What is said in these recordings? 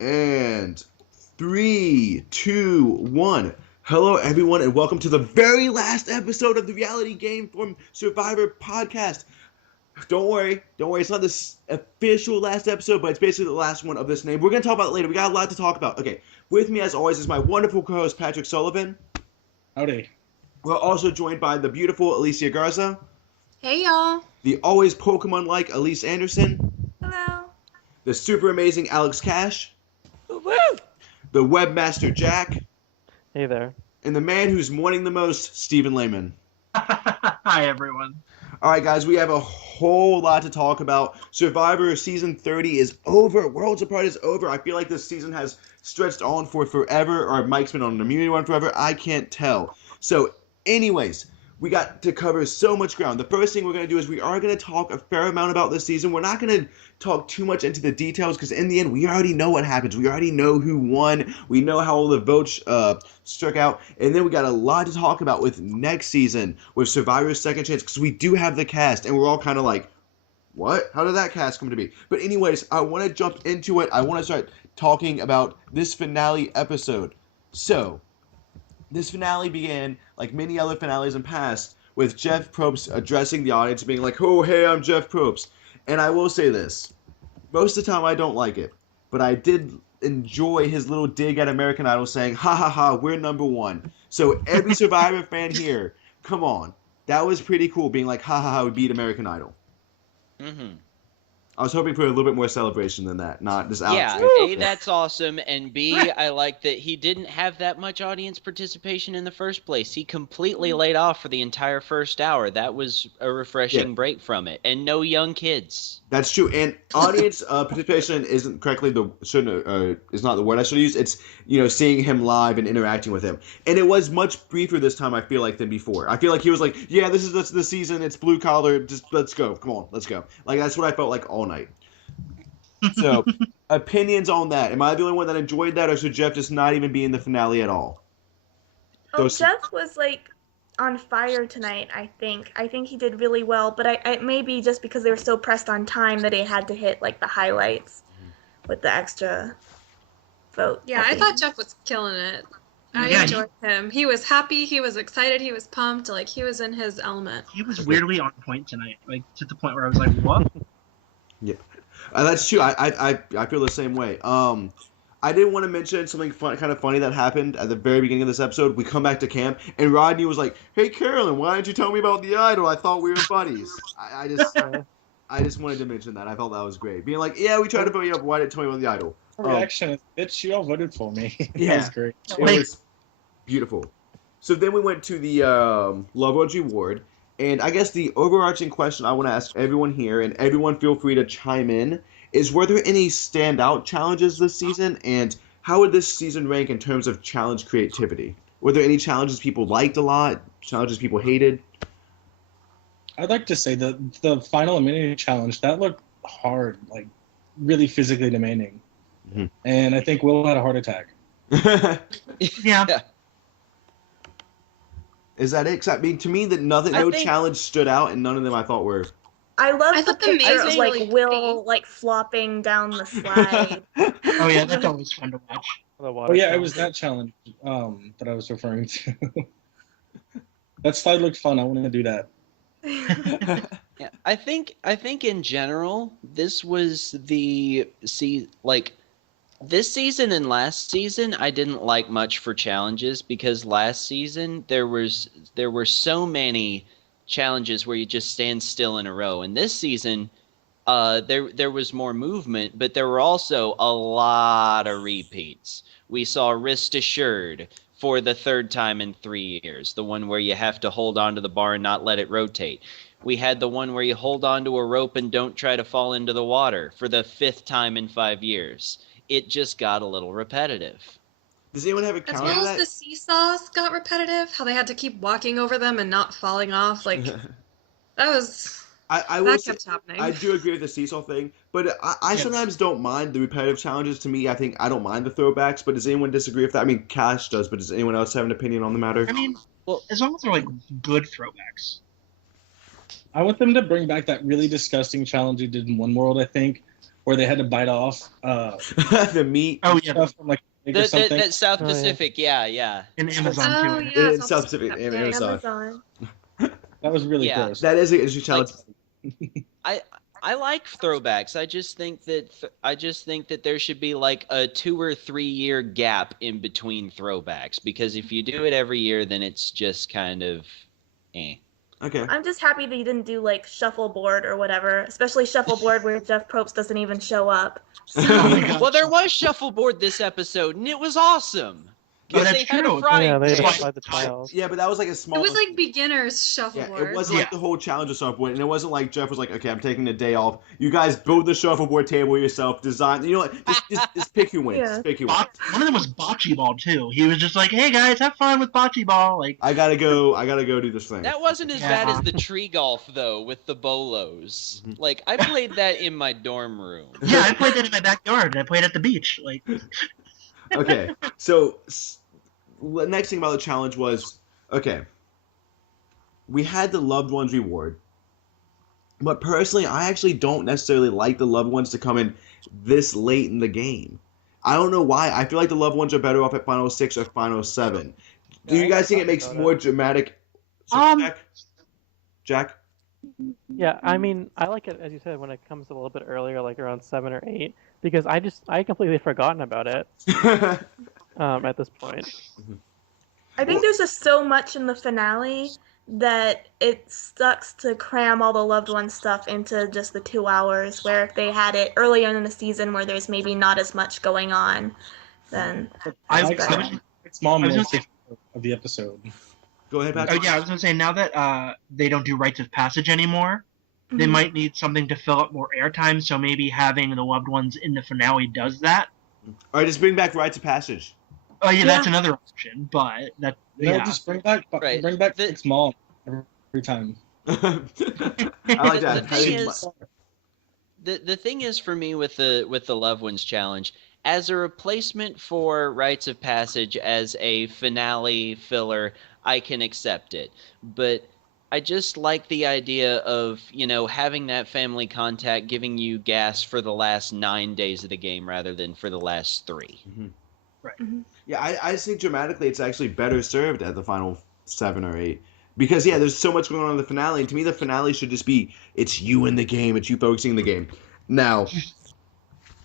And 3, 2, 1. Hello, everyone, and welcome to the very last episode of the Reality Game Form Survivor podcast. Don't worry. It's not this official last episode, but it's basically the last one of this name. We're gonna talk about it later. We got a lot to talk about. Okay, with me as always is my wonderful co-host Patrick Sullivan. Howdy. We're also joined by the beautiful Alicia Garza, Hey y'all. the always Pokemon-like Elise Anderson, Hello. the super amazing Alex Cash, Woo! the webmaster Jack, Hey there. and the man who's mourning the most, Stephen Lehman. Hi, everyone. All right, guys, we have a whole lot to talk about. Survivor Season 30 is over. Worlds Apart is over. I feel like this season has stretched on for forever, or Mike's been on an immunity run forever. I can't tell. So, anyways, we got to cover so much ground. The first thing we're going to do is we are going to talk a fair amount about this season. We're not going to talk too much into the details because in the end, we already know what happens. We already know who won. We know how all the votes struck out. And then we got a lot to talk about with next season with Survivor's Second Chance because we do have the cast and we're all kind of like, what? How did that cast come to be? But anyways, I want to jump into it. I want to start talking about this finale episode. So, this finale began, like many other finales in past, with Jeff Probst addressing the audience, being like, "Oh, hey, I'm Jeff Probst." And I will say this: most of the time, I don't like it, but I did enjoy his little dig at American Idol, saying, "Ha ha ha, we're number one." So every Survivor fan here, come on, that was pretty cool. Being like, "Ha ha ha, we beat American Idol." Mm-hmm. I was hoping for a little bit more celebration than that, not just out. Yeah, A, that's awesome, and B, I like that he didn't have that much audience participation in the first place. He completely laid off for the entire first hour. That was a refreshing break from it, and no young kids. That's true, and audience participation isn't correctly is not the word I should use. It's seeing him live and interacting with him, and it was much briefer this time. I feel like than before. I feel like he was like, "Yeah, this is the season. It's blue collar. Just let's go. Come on, let's go." Like that's what I felt like all night. So, opinions on that? Am I the only one that enjoyed that, or should Jeff just not even be in the finale at all? Jeff was like on fire tonight, I think. I think he did really well, but I maybe just because they were so pressed on time that he had to hit like the highlights with the extra vote. Yeah, I thought Jeff was killing it. I enjoyed him. He was happy, he was excited, he was pumped, like he was in his element. He was weirdly on point tonight, like to the point where I was like, what? Yeah. That's true. I feel the same way. I did want to mention something kind of funny that happened at the very beginning of this episode. We come back to camp, and Rodney was like, "Hey, Carolyn, why didn't you tell me about the idol? I thought we were buddies." I just wanted to mention that. I thought that was great. Being like, "Yeah, we tried to vote you up. Why didn't you tell me about the idol?" Reaction, bitch, you all voted for me. Yeah, That was great. It was beautiful. So then we went to the Love Orgy Award. And I guess the overarching question I want to ask everyone here, and everyone feel free to chime in, is were there any standout challenges this season? And how would this season rank in terms of challenge creativity? Were there any challenges people liked a lot? Challenges people hated? I'd like to say the final immunity challenge, that looked hard, like really physically demanding. Mm-hmm. And I think Will had a heart attack. Yeah. Is that it? 'Cause I mean, to me, no challenge stood out, and none of them I thought were. I love the thought the picture maze of like really Will like flopping down the slide. Oh yeah, that's always fun to watch. Oh yeah, it was that challenge that I was referring to. That slide looked fun. I want to do that. Yeah, I think in general, this was this season and last season, I didn't like much for challenges because last season there were so many challenges where you just stand still in a row, and this season, there was more movement, but there were also a lot of repeats. We saw Rest Assured for the third time in 3 years, the one where you have to hold onto the bar and not let it rotate. We had the one where you hold onto a rope and don't try to fall into the water for the 5th time in 5 years. It just got a little repetitive. Does anyone have a As counter well to as that? the seesaws got repetitive, how they had to keep walking over them and not falling off, like that kept happening. I do agree with the seesaw thing, but I sometimes don't mind the repetitive challenges. To me, I think I don't mind the throwbacks, but does anyone disagree with that? I mean, Cash does, but does anyone else have an opinion on the matter? I mean, well, as long as they're like good throwbacks. I want them to bring back that really disgusting challenge they did in One World, I think, where they had to bite off The meat. Oh yeah, stuff from like a steak or something. That South Oh, yeah. Pacific, yeah. in Amazon Oh too. yeah, In South Pacific, South in Pacific. Amazon. That was really Yeah. gross. That is an interesting challenge. I like throwbacks. I just think that there should be like a 2 or 3 year gap in between throwbacks, because if you do it every year, then it's just kind of eh. Okay. I'm just happy that you didn't do like shuffleboard or whatever, especially shuffleboard where Jeff Probst doesn't even show up. So, Oh my God. Well, there was shuffleboard this episode, and it was awesome. Oh, 'Cause that's they had true. a frying Yeah, they had to pan. slide the tiles. Yeah, but that was like a It small. was like beginners Yeah, shuffleboard. it wasn't like the whole challenge of shuffleboard, and it wasn't like Jeff was like, "Okay, I'm taking the day off. You guys build the shuffleboard table yourself, design. You know what? Just pick who wins. Yeah. Just pick who wins." One of them was bocce ball too. He was just like, "Hey guys, have fun with bocce ball." Like, I gotta go do this thing. That wasn't as Yeah. bad as the tree golf though, with the bolos. Mhm. Like I played that in my dorm room. yeah, I played that in my backyard. I played at the beach. Like, Okay, so the next thing about the challenge was, okay, we had the loved ones reward, but personally, I actually don't necessarily like the loved ones to come in this late in the game. I don't know why. I feel like the loved ones are better off at Final 6 or Final 7. Do Yeah, you I guys think it thought makes about more dramatic? Jack? Yeah, I mean, I like it, as you said, when it comes a little bit earlier, like around 7 or 8, because I completely forgotten about it at this point. I think there's just so much in the finale that it sucks to cram all the loved one stuff into just the 2 hours, where if they had it earlier in the season where there's maybe not as much going on, then I that's was- better. I was- Small I was moments gonna of the episode. Go ahead, oh Patrick. yeah, I was gonna say now that they don't do rites of passage anymore, they Mhm. might need something to fill up more airtime. So maybe having the loved ones in the finale does that. All right, just bring back Rites of Passage. Oh yeah, that's Yeah. another option. But that You know, yeah, just bring back Right. Big Small every time. I like that. The thing Having- is, the thing is for me with the Loved Ones challenge, as a replacement for Rites of Passage as a finale filler, I can accept it. But I just like the idea of, having that family contact giving you gas for the last 9 days of the game rather than for the last 3. Yeah, I just think dramatically it's actually better served at the final 7 or 8. Because, yeah, there's so much going on in the finale, and to me the finale should just be, it's you in the game, it's you focusing in the game. Now,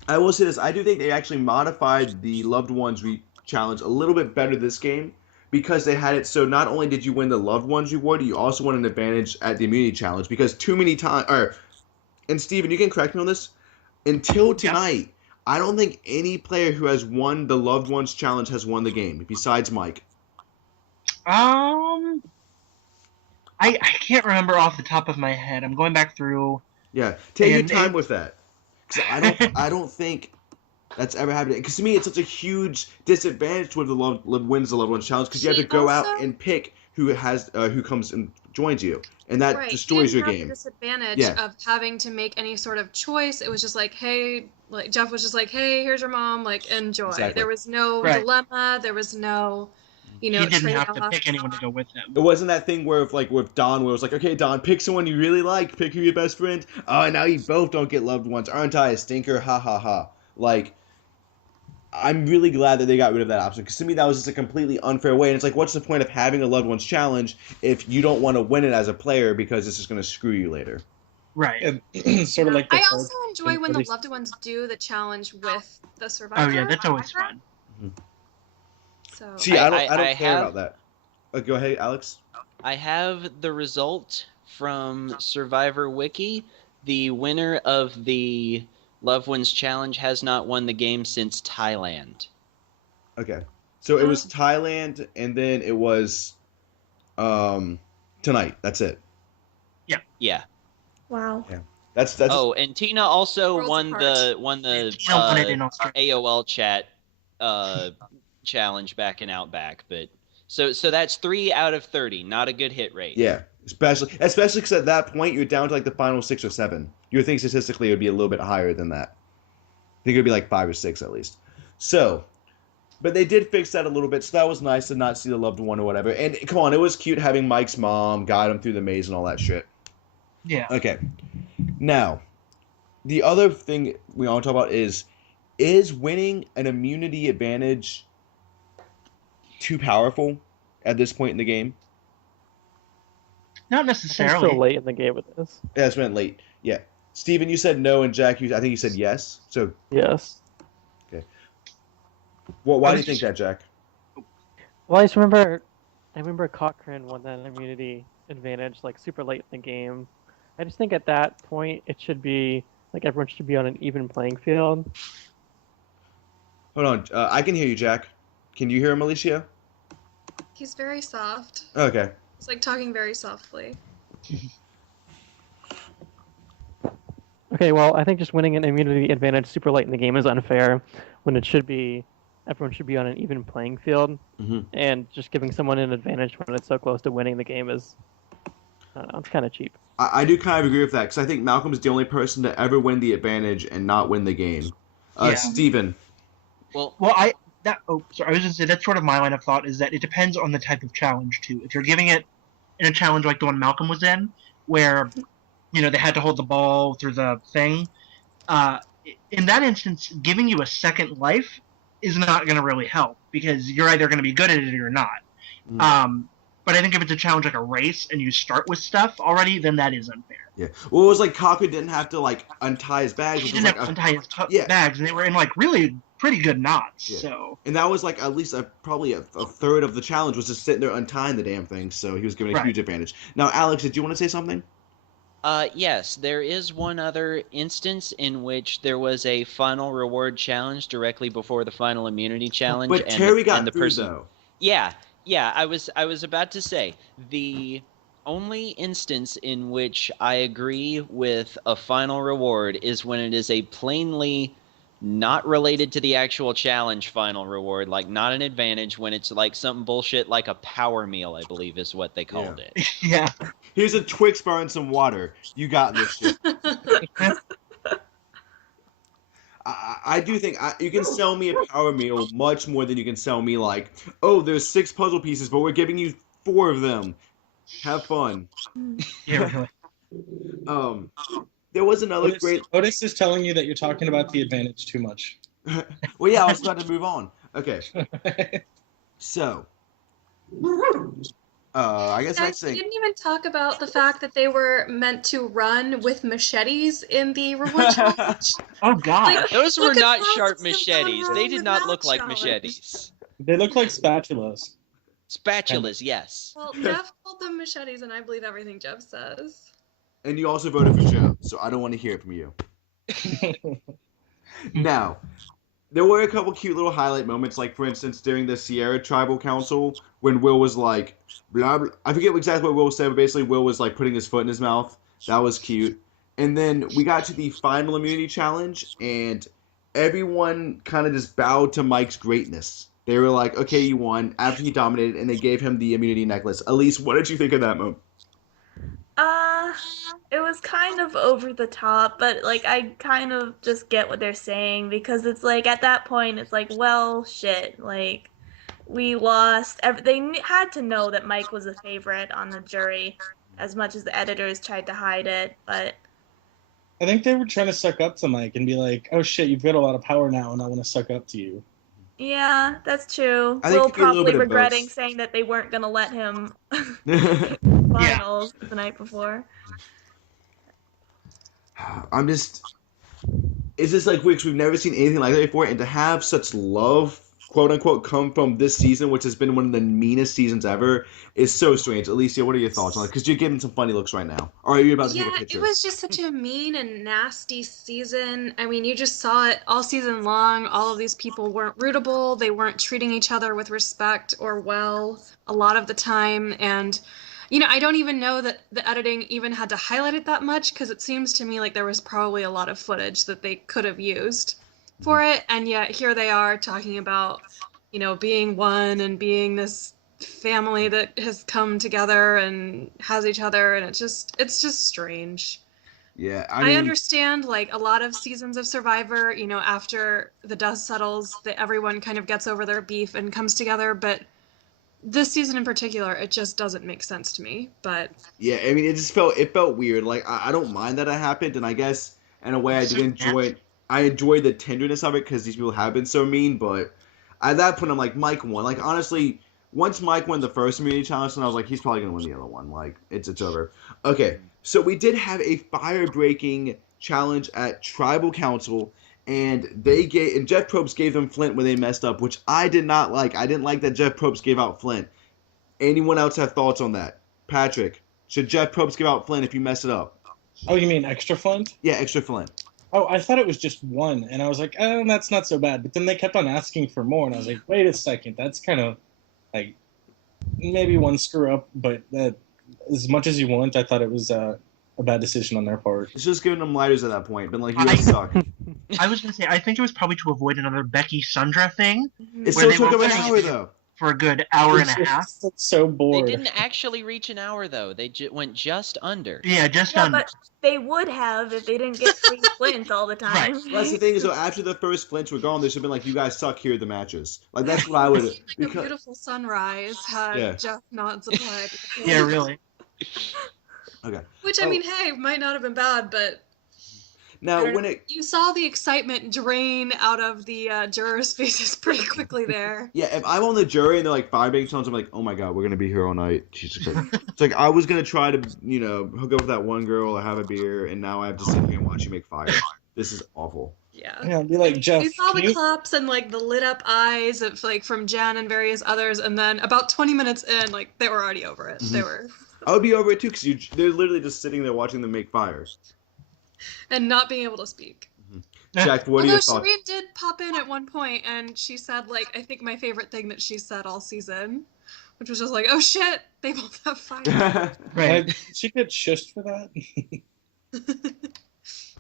I will say this, I do think they actually modified the Loved Ones challenge a little bit better this game, because they had it so not only did you win the Loved Ones reward, you also won an advantage at the immunity challenge, because too many times, and Steven, you can correct me on this, until tonight, I don't think any player who has won the Loved Ones challenge has won the game, besides Mike. I can't remember off the top of my head. I'm going back through. Yeah, take And your time with that. 'Cause I don't think that's ever happened. Because to me, it's such a huge disadvantage when the wins the Loved Ones challenge, because you have to go out Also- and pick who comes and joins you, and that Right. destroys you your didn't have game. the disadvantage Yeah. of having to make any sort of choice. It was just like, hey, like Jeff was just like, hey, here's your mom, like enjoy. Exactly. There was no Right. dilemma. There was no, He didn't have to trade-off. pick anyone to go with him. It wasn't that thing where, with Don, where it was like, okay, Don, pick someone you really like, pick who your best friend. Oh, now you both don't get loved ones. Aren't I a stinker? Ha ha ha. Like, I'm really glad that they got rid of that option, because to me that was just a completely unfair way. And it's like, what's the point of having a loved ones challenge if you don't want to win it as a player because it's just going to screw you later? Right. Sort of like the I card- also enjoy in when the Elise- loved ones do the challenge with the survivor. Oh yeah, that's always fun. So See, I don't I care have- about that. Go ahead, Alex. I have the result from Survivor Wiki. The winner of the Loved Ones challenge has not won the game since Thailand. Okay. So it was Thailand, and then it was tonight. That's it. Yeah. Wow. That's Oh, and Tina also Worlds won apart. the Tina won it in Australia. AOL chat challenge back in Outback, but so that's 3 out of 30. Not a good hit rate. yeah. Especially because at that point you're down to like the final 6 or 7. You would think statistically it would be a little bit higher than that. I think it would be like 5 or 6 at least. So, but they did fix that a little bit, so that was nice to not see the loved one or whatever. And come on, it was cute having Mike's mom guide him through the maze and all that shit. Yeah. Okay. Now, The other thing we want to talk about is winning an immunity advantage too powerful at this point in the game? Not I think so necessarily. late in the game with this. Yeah, it's been late. Yeah. Steven, you said no, and Jack, I think you said yes. So, Yes. okay. Well, I why do was you think just- that, Jack? Well, I remember Cochrane won that immunity advantage like super late in the game. I just think at that point it should be like everyone should be on an even playing field. Hold on. I can hear you, Jack. Can you hear him, Alicia? He's very soft. Okay. He's like talking very softly. Okay, well, I think just winning an immunity advantage super late in the game is unfair when it should be everyone should be on an even playing field, and just giving someone an advantage when it's so close to winning the game is, I don't know, it's kind of cheap. I do kind of agree with that because I think Malcolm's the only person to ever win the advantage and not win the game. Yeah. Steven. Well, I was just gonna say that's sort of my line of thought is that it depends on the type of challenge too. If you're giving it in a challenge like the one Malcolm was in, where they had to hold the ball through the thing, in that instance, giving you a second life is not going to really help because you're either going to be good at it or not. But I think if it's a challenge like a race and you start with stuff already, then that is unfair. Yeah. Well, it was like Kaku didn't have to like untie his bags. He Which didn't was have like to untie his bags, and they were in like really pretty good knots. Yeah. So and that was like at least probably a third of the challenge was just sitting there untying the damn thing. So he was given a Right. huge advantage. Now, Alex, did you want to say something? Yes, there is one other instance in which there was a final reward challenge directly before the final immunity challenge. But Terry got and the through person, though. Yeah, I was about to say the only instance in which I agree with a final reward is when it is a plainly not related to the actual challenge final reward, like not an advantage, when it's like something bullshit like a power meal, I believe is what they called it. yeah. Here's a Twix bar and some water. You got this shit. I do think you can sell me a power meal much more than you can sell me like, oh, there's 6 puzzle pieces, but we're giving you 4 of them. Have fun. Yeah, really. There was another great. Otis is telling you that you're talking about the advantage too much. Well, yeah, I was about to move on. Okay, so I guess Guys, next we thing. didn't even talk about the fact that they were meant to run with machetes in the reward challenge. Oh God. Like, Those were look at not how sharp things have gone machetes. wrong They did with not that look like challenge. machetes. They look like spatulas. Spatulas, yes. Well, Jeff called them machetes, and I believe everything Jeff says. And you also voted for Joe, so I don't want to hear it from you. Now, there were a couple cute little highlight moments, like for instance during the Sierra Tribal Council when Will was like, blah, blah. I forget exactly what Will said, but basically Will was like putting his foot in his mouth. That was cute. And then we got to the final immunity challenge, and everyone kind of just bowed to Mike's greatness. They were like, okay, you won, after he dominated, and they gave him the immunity necklace. Elise, what did you think of that moment? It was kind of over the top, but like I kind of just get what they're saying because it's like at that point it's like, well, shit, like we lost. They had to know that Mike was a favorite on the jury, as much as the editors tried to hide it. But I think they were trying to suck up to Mike and be like, "Oh shit, you've got a lot of power now, and I want to suck up to you." yeah, that's true. I think Will it could be a little probably bit of regretting both. saying that they weren't gonna let him I'm finals the night before. just. It's just like we've never seen anything like that before, and to have such love, quote unquote, come from this season, which has been one of the meanest seasons ever, is so strange. Alicia, what are your thoughts on it? Because you're giving some funny looks right now. Or are you about to take a Yeah, picture? it was just such a mean and nasty season. I mean, you just saw it all season long. All of these people weren't rootable. They weren't treating each other with respect or well a lot of the time. And, I don't even know that the editing even had to highlight it that much because it seems to me like there was probably a lot of footage that they could have used for it. And yet here they are talking about, being one and being this family that has come together and has each other, and it's just strange. Yeah, I understand like a lot of seasons of Survivor, after the dust settles, that everyone kind of gets over their beef and comes together, but this season in particular, it just doesn't make sense to me. But Yeah, I mean, it felt weird. Like I don't mind that it happened, and I guess In a way, I did enjoy it. I enjoyed the tenderness of it because these people have been so mean. But at that point, I'm like, Mike won. Like, honestly, once Mike won the first immunity challenge, then I was like, he's probably going to win the other one. Like, it's over. Okay, so we did have a fire-breaking challenge at Tribal Council. And Jeff Probst gave them Flint when they messed up, which I did not like. I didn't like that Jeff Probst gave out Flint. Anyone else have thoughts on that? Patrick, should Jeff Probst give out Flint if you mess it up? Oh, you mean extra Flint? Yeah, extra Flint. Oh, I thought it was just one, and I was like, oh, that's not so bad. But then they kept on asking for more, and I was like, wait a second, that's kind of like maybe one screw up, but as much as you want, I thought it was a bad decision on their part. It's just giving them lighters at that point, but like, you guys suck. I was gonna say, I think it was probably to avoid another Becky Sundra thing. It still took them an hour though. For a good hour and a half. So bored. They didn't actually reach an hour though. They went just under. Yeah, just under. But they would have if they didn't get free Flint all the time. Right. That's the thing is, though, after the first Flints were gone, there should have been like, you guys suck, here are the matches. Like, that's what I would have. Like a beautiful sunrise had Jeff not supplied. Yeah, really. Okay. Which, I mean, hey, might not have been bad, but now you saw the excitement drain out of the jurors' faces pretty quickly there. Yeah, if I'm on the jury and they're like fire-breaking songs, I'm like, oh my god, we're gonna be here all night. Jesus Christ. It's like I was gonna try to, hook up with that one girl or have a beer, and now I have to sit here and watch you make fire. This is awful. Yeah, be like, Jeff. You saw the claps and like the lit up eyes of like from Jen and various others, and then about 20 minutes in, like they were already over it. Mm-hmm. They were. I would be over it too, because they're literally just sitting there watching them make fires. And not being able to speak. Mm-hmm. Jack, what are your thoughts? Although Shireen did pop in at one point, and she said, like, I think my favorite thing that she said all season, which was just like, oh shit, they both have fire. Right. She get shushed for that?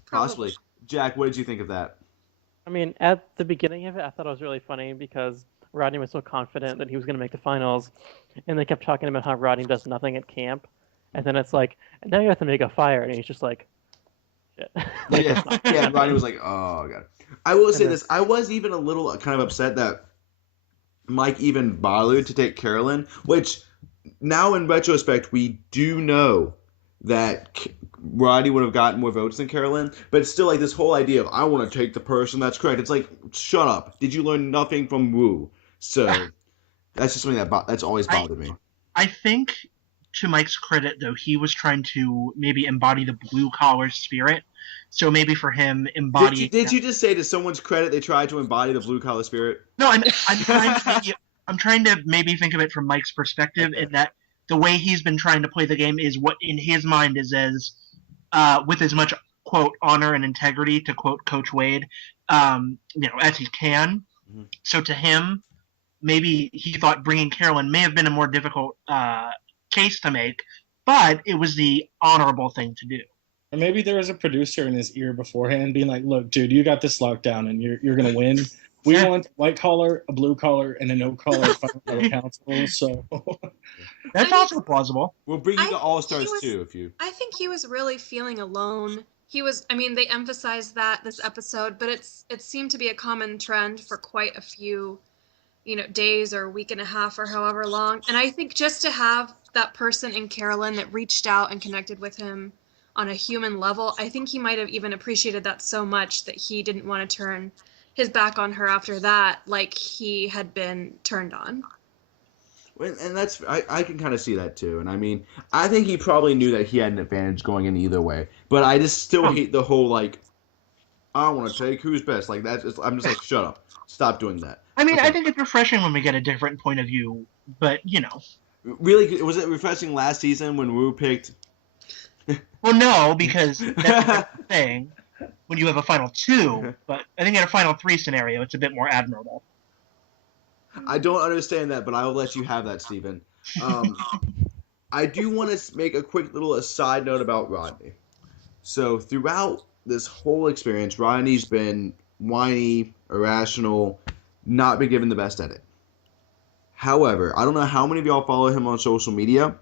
Possibly. Jack, what did you think of that? I mean, at the beginning of it, I thought it was really funny because Rodney was so confident that he was going to make the finals, and they kept talking about how Rodney does nothing at camp, and then it's like, now you have to make a fire, and he's just like, shit. Yeah, Rodney was like, oh god. I will say this, I was even a little kind of upset that Mike even bothered to take Carolyn, which now in retrospect, we do know that Rodney would have gotten more votes than Carolyn, but it's still like this whole idea of, I want to take the person that's correct. It's like, shut up. Did you learn nothing from Wu? So that's just something that's always bothered me. I think, to Mike's credit, though, he was trying to maybe embody the blue-collar spirit. So maybe for him, embodying... Did you just say, to someone's credit, they tried to embody the blue-collar spirit? No, I'm trying to maybe think of it from Mike's perspective, in that the way he's been trying to play the game is what, in his mind, is as with as much, quote, honor and integrity, to quote Coach Wade, as he can. Mm-hmm. So to him, maybe he thought bringing Carolyn may have been a more difficult case to make, but it was the honorable thing to do. Or maybe there was a producer in his ear beforehand being like, look, dude, you got this locked down and you're going to win. We want a white collar, a blue collar, and a no collar final council. So that's also plausible. We'll bring you the All-Stars too, if you. I think he was really feeling alone. I mean, they emphasized that this episode, but it seemed to be a common trend for quite a few, days or a week and a half or however long. And I think just to have that person in Carolyn that reached out and connected with him on a human level, I think he might have even appreciated that so much that he didn't want to turn his back on her after that, like he had been turned on. And that's, I can kind of see that too. And I mean, I think he probably knew that he had an advantage going in either way. But I just still hate the whole, like, I want to take who's best. Like, I'm just like, shut up. Stop doing that. I mean, I think it's refreshing when we get a different point of view, but, Really, was it refreshing last season when Wu picked? Well, no, because that's the thing. When you have a final two, but I think in a final three scenario, it's a bit more admirable. I don't understand that, but I will let you have that, Stephen. I do want to make a quick little aside note about Rodney. So throughout this whole experience, Rodney's been whiny, irrational, not been given the best edit. However, I don't know how many of y'all follow him on social media.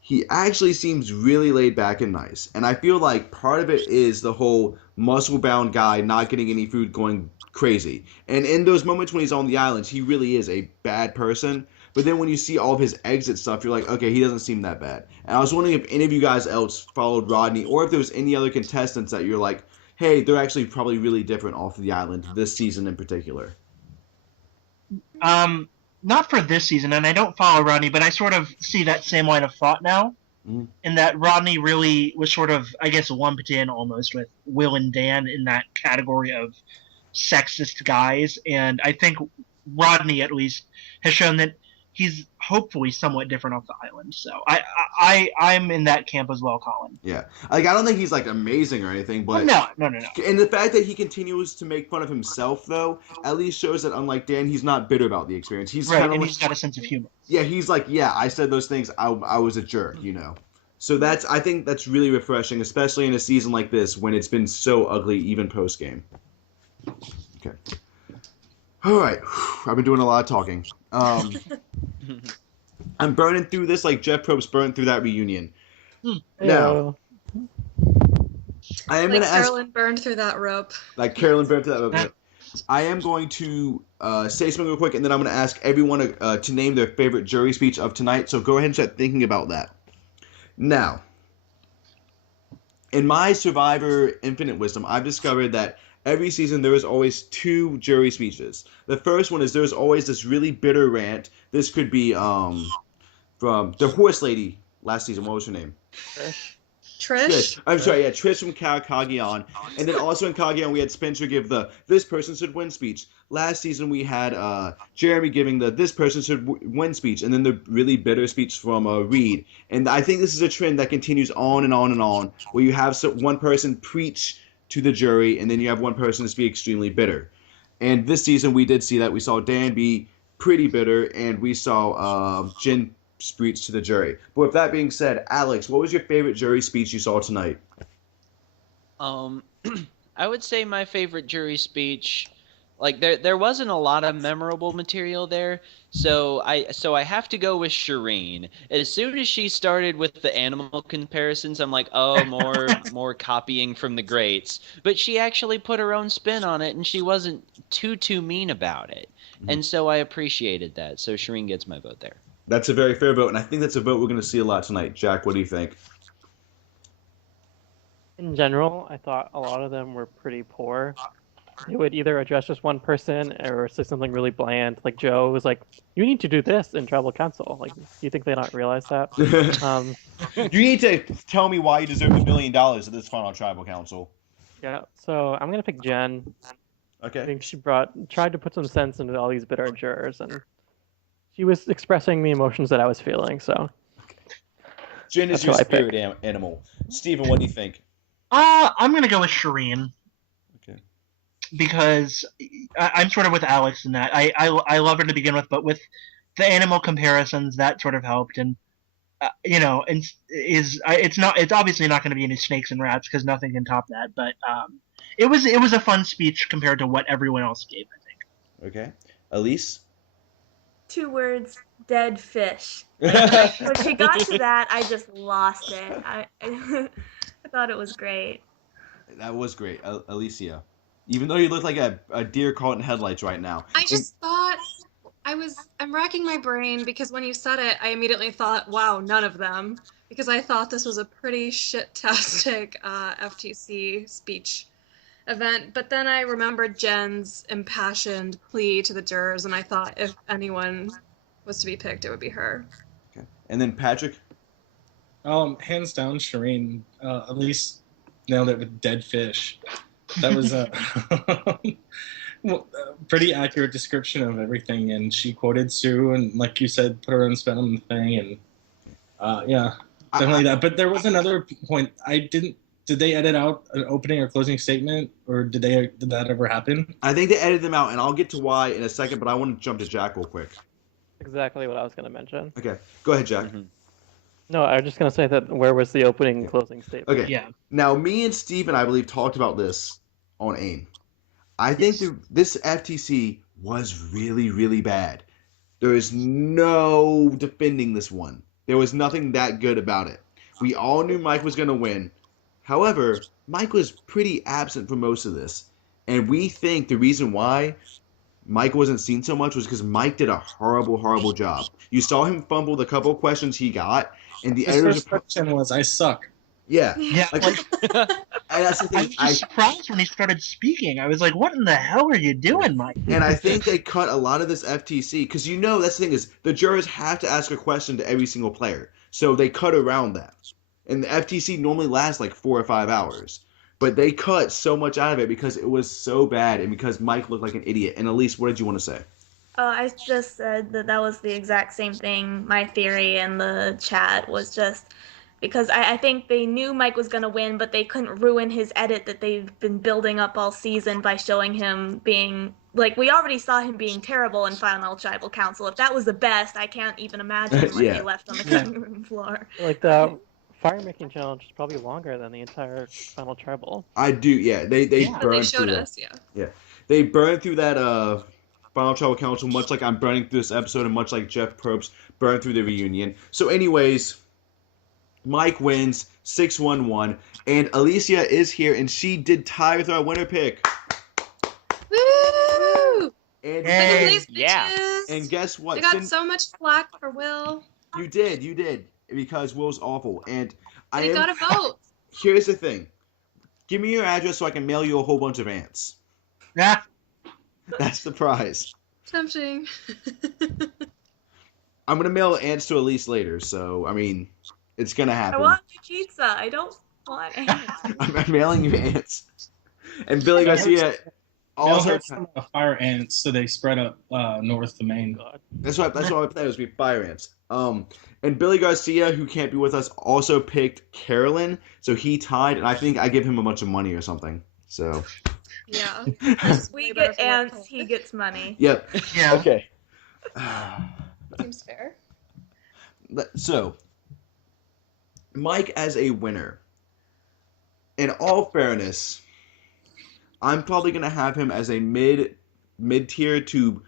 He actually seems really laid back and nice. And I feel like part of it is the whole muscle-bound guy not getting any food going crazy. And in those moments when he's on the islands, he really is a bad person. But then when you see all of his exit stuff, you're like, okay, he doesn't seem that bad. And I was wondering if any of you guys else followed Rodney, or if there was any other contestants that you're like, hey, they're actually probably really different off of the island this season in particular? Not for this season, and I don't follow Rodney, but I sort of see that same line of thought now. Mhm. In that Rodney really was sort of, I guess, lumped in almost with Will and Dan in that category of sexist guys, and I think Rodney at least has shown that he's hopefully somewhat different off the island. So I'm in that camp as well, Colin. Yeah. Like, I don't think he's, like, amazing or anything, but... No. And the fact that he continues to make fun of himself, though, at least shows that, unlike Dan, he's not bitter about the experience. He's Right, kind of and like, he's got a sense of humor. yeah, he's like, yeah, I said those things. I was a jerk, you know. So I think that's really refreshing, especially in a season like this when it's been so ugly, even post game. Okay. All right, I've been doing a lot of talking. I'm burning through this like Jeff Probst burned through that reunion. Now, I am going to ask. Carolyn burned through that rope. Like Carolyn burned through that rope. I am going to say something real quick, and then I'm going to ask everyone to name their favorite jury speech of tonight. So go ahead and start thinking about that. Now, in my Survivor Infinite Wisdom, I've discovered that every season there is always 2 jury speeches. The first one is there's always this really bitter rant. This could be from the horse lady last season. What was her name? Trish? I'm sorry, yeah, Trish from Cagayan. And then also in Cagayan, we had Spencer give the "this person should win" speech. Last season, we had Jeremy giving the "this person should win" speech, and then the really bitter speech from Reed. And I think this is a trend that continues on and on and on, where you have one person preach to the jury, and then you have one person just be extremely bitter. And this season, we did see that. We saw Dan be pretty bitter, and we saw Jen speech to the jury. But with that being said, Alex, what was your favorite jury speech you saw tonight? I would say my favorite jury speech, like there wasn't a lot of memorable material there, so I have to go with Shireen. As soon as she started with the animal comparisons, I'm like, oh, more copying from the greats. But she actually put her own spin on it, and she wasn't too mean about it. Mm-hmm. And so I appreciated that. So Shireen gets my vote there. That's a very fair vote, and I think that's a vote we're going to see a lot tonight. Jack, what do you think? In general, I thought a lot of them were pretty poor. They would either address just one person or say something really bland. Like Joe was like, "You need to do this in tribal council." Like, do you think they not realize that? You need to tell me why you deserve $1 million at this final tribal council. Yeah, so I'm gonna pick Jen. Okay. I think she tried to put some sense into all these bitter jurors, and she was expressing the emotions that I was feeling. So Jen is your spirit animal. Steven, what do you think? I'm gonna go with Shireen. Okay. Because I'm sort of with Alex in that. I love her to begin with, but with the animal comparisons, that sort of helped. And and it's obviously not going to be any snakes and rats because nothing can top that. But it was a fun speech compared to what everyone else gave, I think. Okay, Elise. 2 words: dead fish. When she got to that, I just lost it. I thought it was great. That was great, Alicia. Even though you look like a deer caught in headlights right now. I just thought I'm racking my brain because when you said it, I immediately thought, wow, none of them. Because I thought this was a pretty shit-tastic FTC speech event. But then I remembered Jen's impassioned plea to the jurors, and I thought if anyone was to be picked, it would be her. Okay. And then Patrick? Hands down, Shireen. At least nailed it with dead fish. That was a pretty accurate description of everything, and she quoted Sue, and like you said, put her own spin on the thing, and yeah, definitely that. But there was another point. Did they edit out an opening or closing statement, or did that ever happen? I think they edited them out, and I'll get to why in a second, but I want to jump to Jack real quick. Exactly what I was going to mention. Okay, go ahead, Jack. Mm-hmm. No, I was just going to say that where was the opening and closing statement? Okay. Yeah. Now, me and Steven, I believe, talked about this on AIM. I think this FTC was really, really bad. There is no defending this one. There was nothing that good about it. We all knew Mike was going to win. However, Mike was pretty absent for most of this. And we think the reason why Mike wasn't seen so much was because Mike did a horrible, horrible job. You saw him fumble the couple questions he got, and the His editors. first question was, "I suck." Yeah. Yeah, Like, like, and that's the I thing. was just surprised when he started speaking. I was like, what in the hell are you doing, Mike? And I think they cut a lot of this FTC because that's the thing is the jurors have to ask a question to every single player, so they cut around that. And the FTC normally lasts like 4 or 5 hours, but they cut so much out of it because it was so bad and because Mike looked like an idiot. And Elise, what did you want to say? Oh, I just said that was the exact same thing. My theory in the chat was just because I think they knew Mike was going to win, but they couldn't ruin his edit that they've been building up all season by showing him being like we already saw him being terrible in Final Tribal Council. If that was the best, I can't even imagine what Yeah. he left on the cutting room floor. Like the fire making challenge is probably longer than the entire Final Tribal. I do, yeah. They Yeah. But they burned showed through us, Yeah. They burned through that Final Tribal Council much like I'm burning through this episode and much like Jeff Probst burned through the reunion. So anyways, Mike wins 6-1-1, and Alicia is here, and she did tie with our winner pick. Woo! And, Look at these Yeah. bitches. and guess what? They got so much flack for Will. You did, because Will's awful. And But he got a vote. Here's the thing. Give me your address so I can mail you a whole bunch of ants. Yeah. That's the prize. Tempting. I'm going to mail ants to Elise later, so, I mean, it's going to I happen. want pizza. I don't want ants. I'm mailing you ants. And Billy Garcia also... Some fire ants, so they spread up north to Maine. That's what my plan was, be fire ants. And Billy Garcia, who can't be with us, also picked Carolyn, so he tied, and I think I give him a bunch of money or something. So... Yeah. We get ants, he gets money. Yep. Yeah. Okay. Seems fair. So, Mike as a winner. In all fairness, I'm probably going to have him as a mid-tier to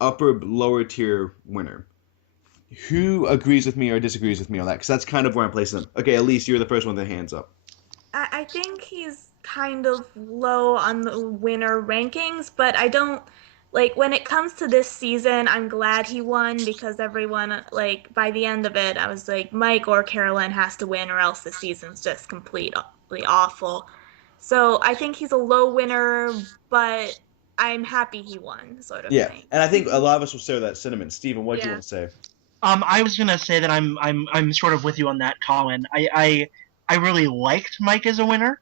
lower tier winner. Who agrees with me or disagrees with me on that? Because that's kind of where I'm placing him. Okay, Elise, you're the first one with the hands up. I think he's kind of low on the winner rankings, but I don't like when it comes to this season, I'm glad he won because everyone like by the end of it, I was like Mike or Carolyn has to win or else the season's just completely awful. So I think he's a low winner, but I'm happy he won, sort of thing. And I think a lot of us will share that sentiment. Steven, what do you want to say? I was gonna say that I'm sort of with you on that, Colin. I really liked Mike as a winner,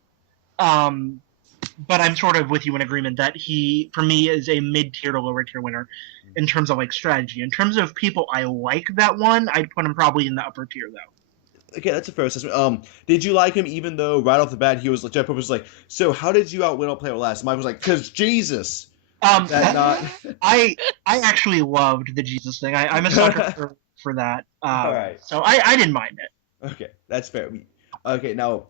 but I'm sort of with you in agreement that he, for me, is a mid-tier to lower-tier winner in terms of like strategy. In terms of people I like that one, I'd put him probably in the upper tier though. Okay, that's a fair assessment. Did you like him even though right off the bat he was like Jeff was like, so how did you outwin all player last? Mike was like, 'cause Jesus. I actually loved the Jesus thing. I'm a sucker for that. All right. So I didn't mind it. Okay, that's fair. Okay, now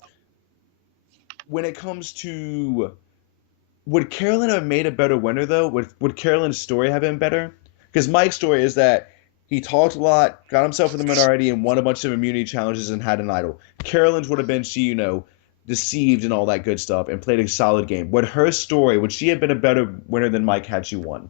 when it comes to would Carolyn have made a better winner though? Would Carolyn's story have been better? Because Mike's story is that he talked a lot, got himself in the minority, and won a bunch of immunity challenges and had an idol. Carolyn's would have been she, deceived and all that good stuff and played a solid game. Would she have been a better winner than Mike had she won?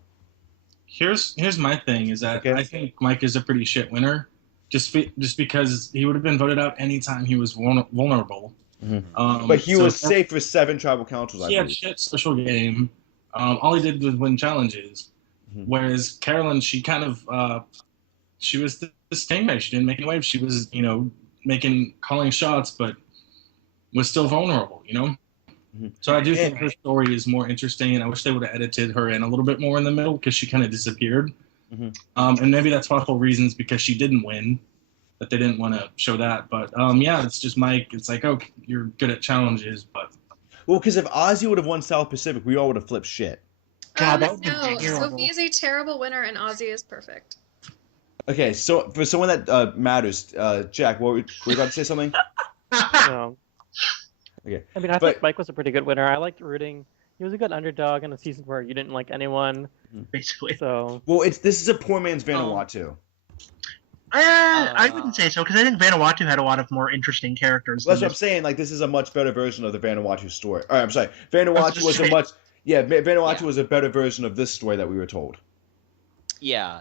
Here's my thing is that I think Mike is a pretty shit winner, just because he would have been voted out anytime he was vulnerable. Mm-hmm. But he was safe for 7 tribal councils. He had shit social game. All he did was win challenges. Mm-hmm. Whereas Carolyn, she kind of she was this teammate. She didn't make any waves. She was calling shots, but was still vulnerable. Mm-hmm. So I do think her story is more interesting, and I wish they would have edited her in a little bit more in the middle because she kind of disappeared. Mm-hmm. And maybe that's possible reasons because she didn't win, that they didn't want to show that. But it's just Mike. It's like, oh, you're good at challenges, but because if Ozzy would have won South Pacific, we all would have flipped shit. God, that would no, be terrible. Sophie is a terrible winner, and Ozzy is perfect. Okay, so for someone that matters, Jack, were you about to say something? No. Okay. I mean, I think Mike was a pretty good winner. I liked rooting. He was a good underdog in a season where you didn't like anyone. Basically. So. Well, this is a poor man's Vanuatu. I wouldn't say so because I think Vanuatu had a lot of more interesting characters. Well, that's what I'm saying. Like, this is a much better version of the Vanuatu story. All right, I'm sorry. Vanuatu was a better version of this story that we were told. Yeah.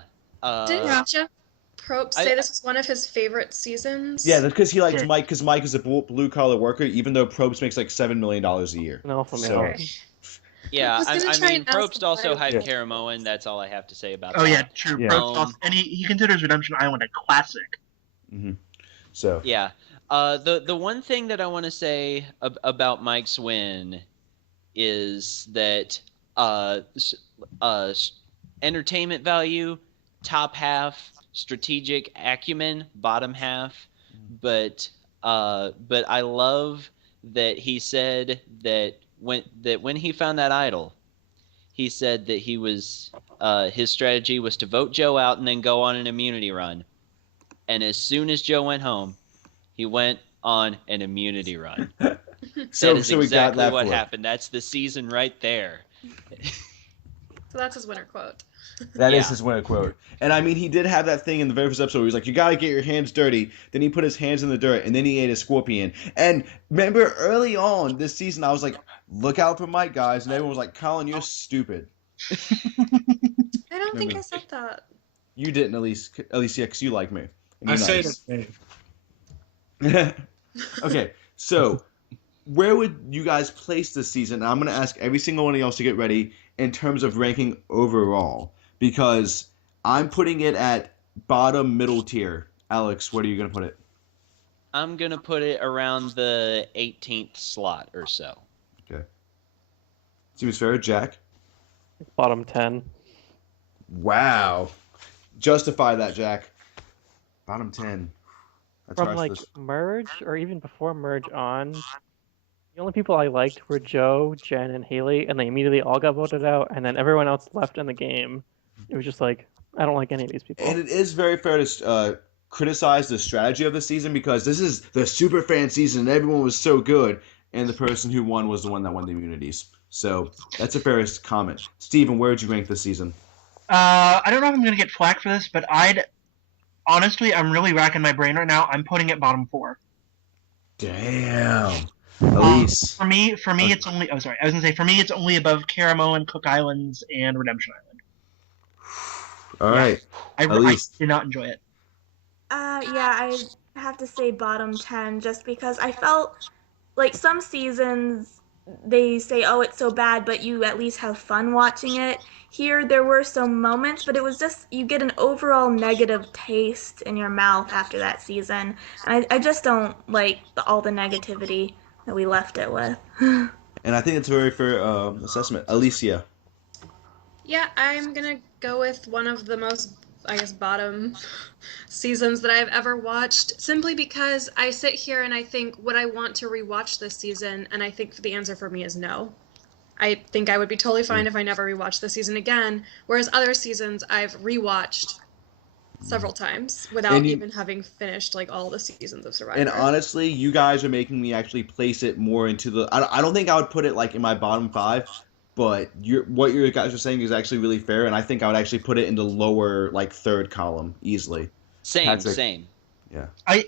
Didn't Jeff Probst say this was one of his favorite seasons? Yeah, that's because he likes Yeah. Mike, because Mike is a blue collar worker, even though Probst makes like $7 million a year. An alpha male. So, Yeah, I was gonna I try mean, and ask Probst also why- hyped Caramoan. That's all I have to say about Oh that. yeah, true. Yeah. Probst also, and he considers Redemption Island a classic. so Yeah. The one thing that I want to say about Mike's win is that entertainment value, top half, strategic acumen, bottom half. But I love that he said that when he found that idol, he said that he was his strategy was to vote Joe out and then go on an immunity run. And as soon as Joe went home, he went on an immunity run. so That is we got exactly that what for it. happened. That's the season right there. So that's his winner quote. That is Yeah. his winner quote. And I mean, he did have that thing in the very first episode where he was like, you gotta get your hands dirty. Then he put his hands in the dirt, and then he ate a scorpion. And remember, early on this season, I was like, look out for Mike, guys. And everyone was like, Colin, you're stupid. I don't think Maybe. I said that. You didn't, Alicia, because you like me. And I you're say nice. it. Okay. Okay, so where would you guys place this season? And I'm going to ask every single one of y'all to get ready in terms of ranking overall, because I'm putting it at bottom middle tier. Alex, where are you going to put it? I'm gonna put it around the 18th slot or so. Seems fair. Jack? Bottom 10. Wow. Justify that, Jack. Bottom 10. That's From harsh like this- Merge or even before Merge on, the only people I liked were Joe, Jen, and Haley, and they immediately all got voted out, and then everyone else left in the game. It was just like, I don't like any of these people. And it is very fair to criticize the strategy of the season, because this is the super fan season and everyone was so good, and the person who won was the one that won the immunities. So that's a fair comment. Steven, where would you rank this season? I don't know if I'm gonna get flack for this, but honestly, I'm really racking my brain right now. I'm putting it bottom 4. Damn. Elise. For me, Okay. it's only. Oh, sorry. I was gonna say for me, it's only above Caramoan, Cook Islands, and Redemption Island. All right. I Elise. did not enjoy it. Yeah, I have to say bottom 10 just because I felt like some seasons they say, oh, it's so bad, but you at least have fun watching it. Here, there were some moments, but it was just, you get an overall negative taste in your mouth after that season. And I just don't like all the negativity that we left it with. And I think it's a very fair assessment. Alicia. Yeah, I'm gonna go with one of the most, I guess, bottom seasons that I've ever watched, simply because I sit here and I think, would I want to rewatch this season? And I think the answer for me is no. I think I would be totally fine if I never rewatched the season again, whereas other seasons I've rewatched several times without And you- even having finished like all the seasons of Survivor. And honestly, you guys are making me actually place it more into the... I don't think I would put it like in my bottom 5, but what you guys are saying is actually really fair, and I think I would actually put it in the lower, like, third column, easily. Same, Patrick. same. Yeah. I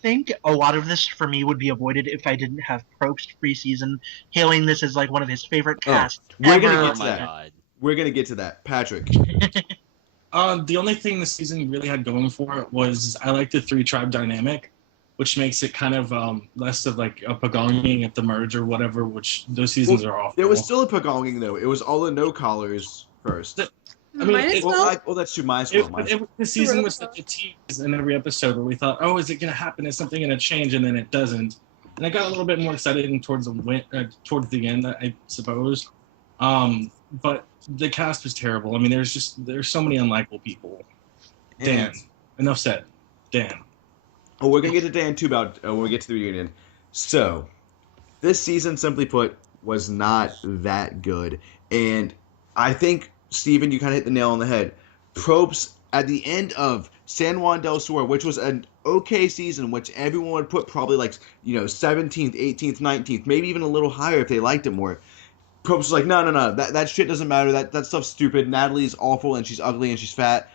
think a lot of this for me would be avoided if I didn't have Probst preseason hailing this as like one of his favorite casts. We're gonna ever. get Oh to my that. god. We're going to get to that. Patrick. The only thing the season really had going for it was I like the 3-tribe dynamic, which makes it kind of less of like a pagonging at the merge or whatever, which those seasons are awful. There was still a pagonging, though. It was all the no-callers first. I mean, Might as it- well. That's true. Minus It, one. Minus it, the season was such a tease in every episode where we thought, oh, is it going to happen? Is something going to change? And then it doesn't. And I got a little bit more excited towards the end, I suppose. But the cast was terrible. I mean, there's so many unlikable people. Dan. Enough said. Dan. Oh, we're going to get to Dan, too, about when we get to the reunion. So, this season, simply put, was not that good. And I think, Steven, you kind of hit the nail on the head. Probst, at the end of San Juan del Sur, which was an okay season, which everyone would put probably like, 17th, 18th, 19th, maybe even a little higher if they liked it more. Probst was like, no, that shit doesn't matter. That stuff's stupid. Natalie's awful, and she's ugly, and she's fat.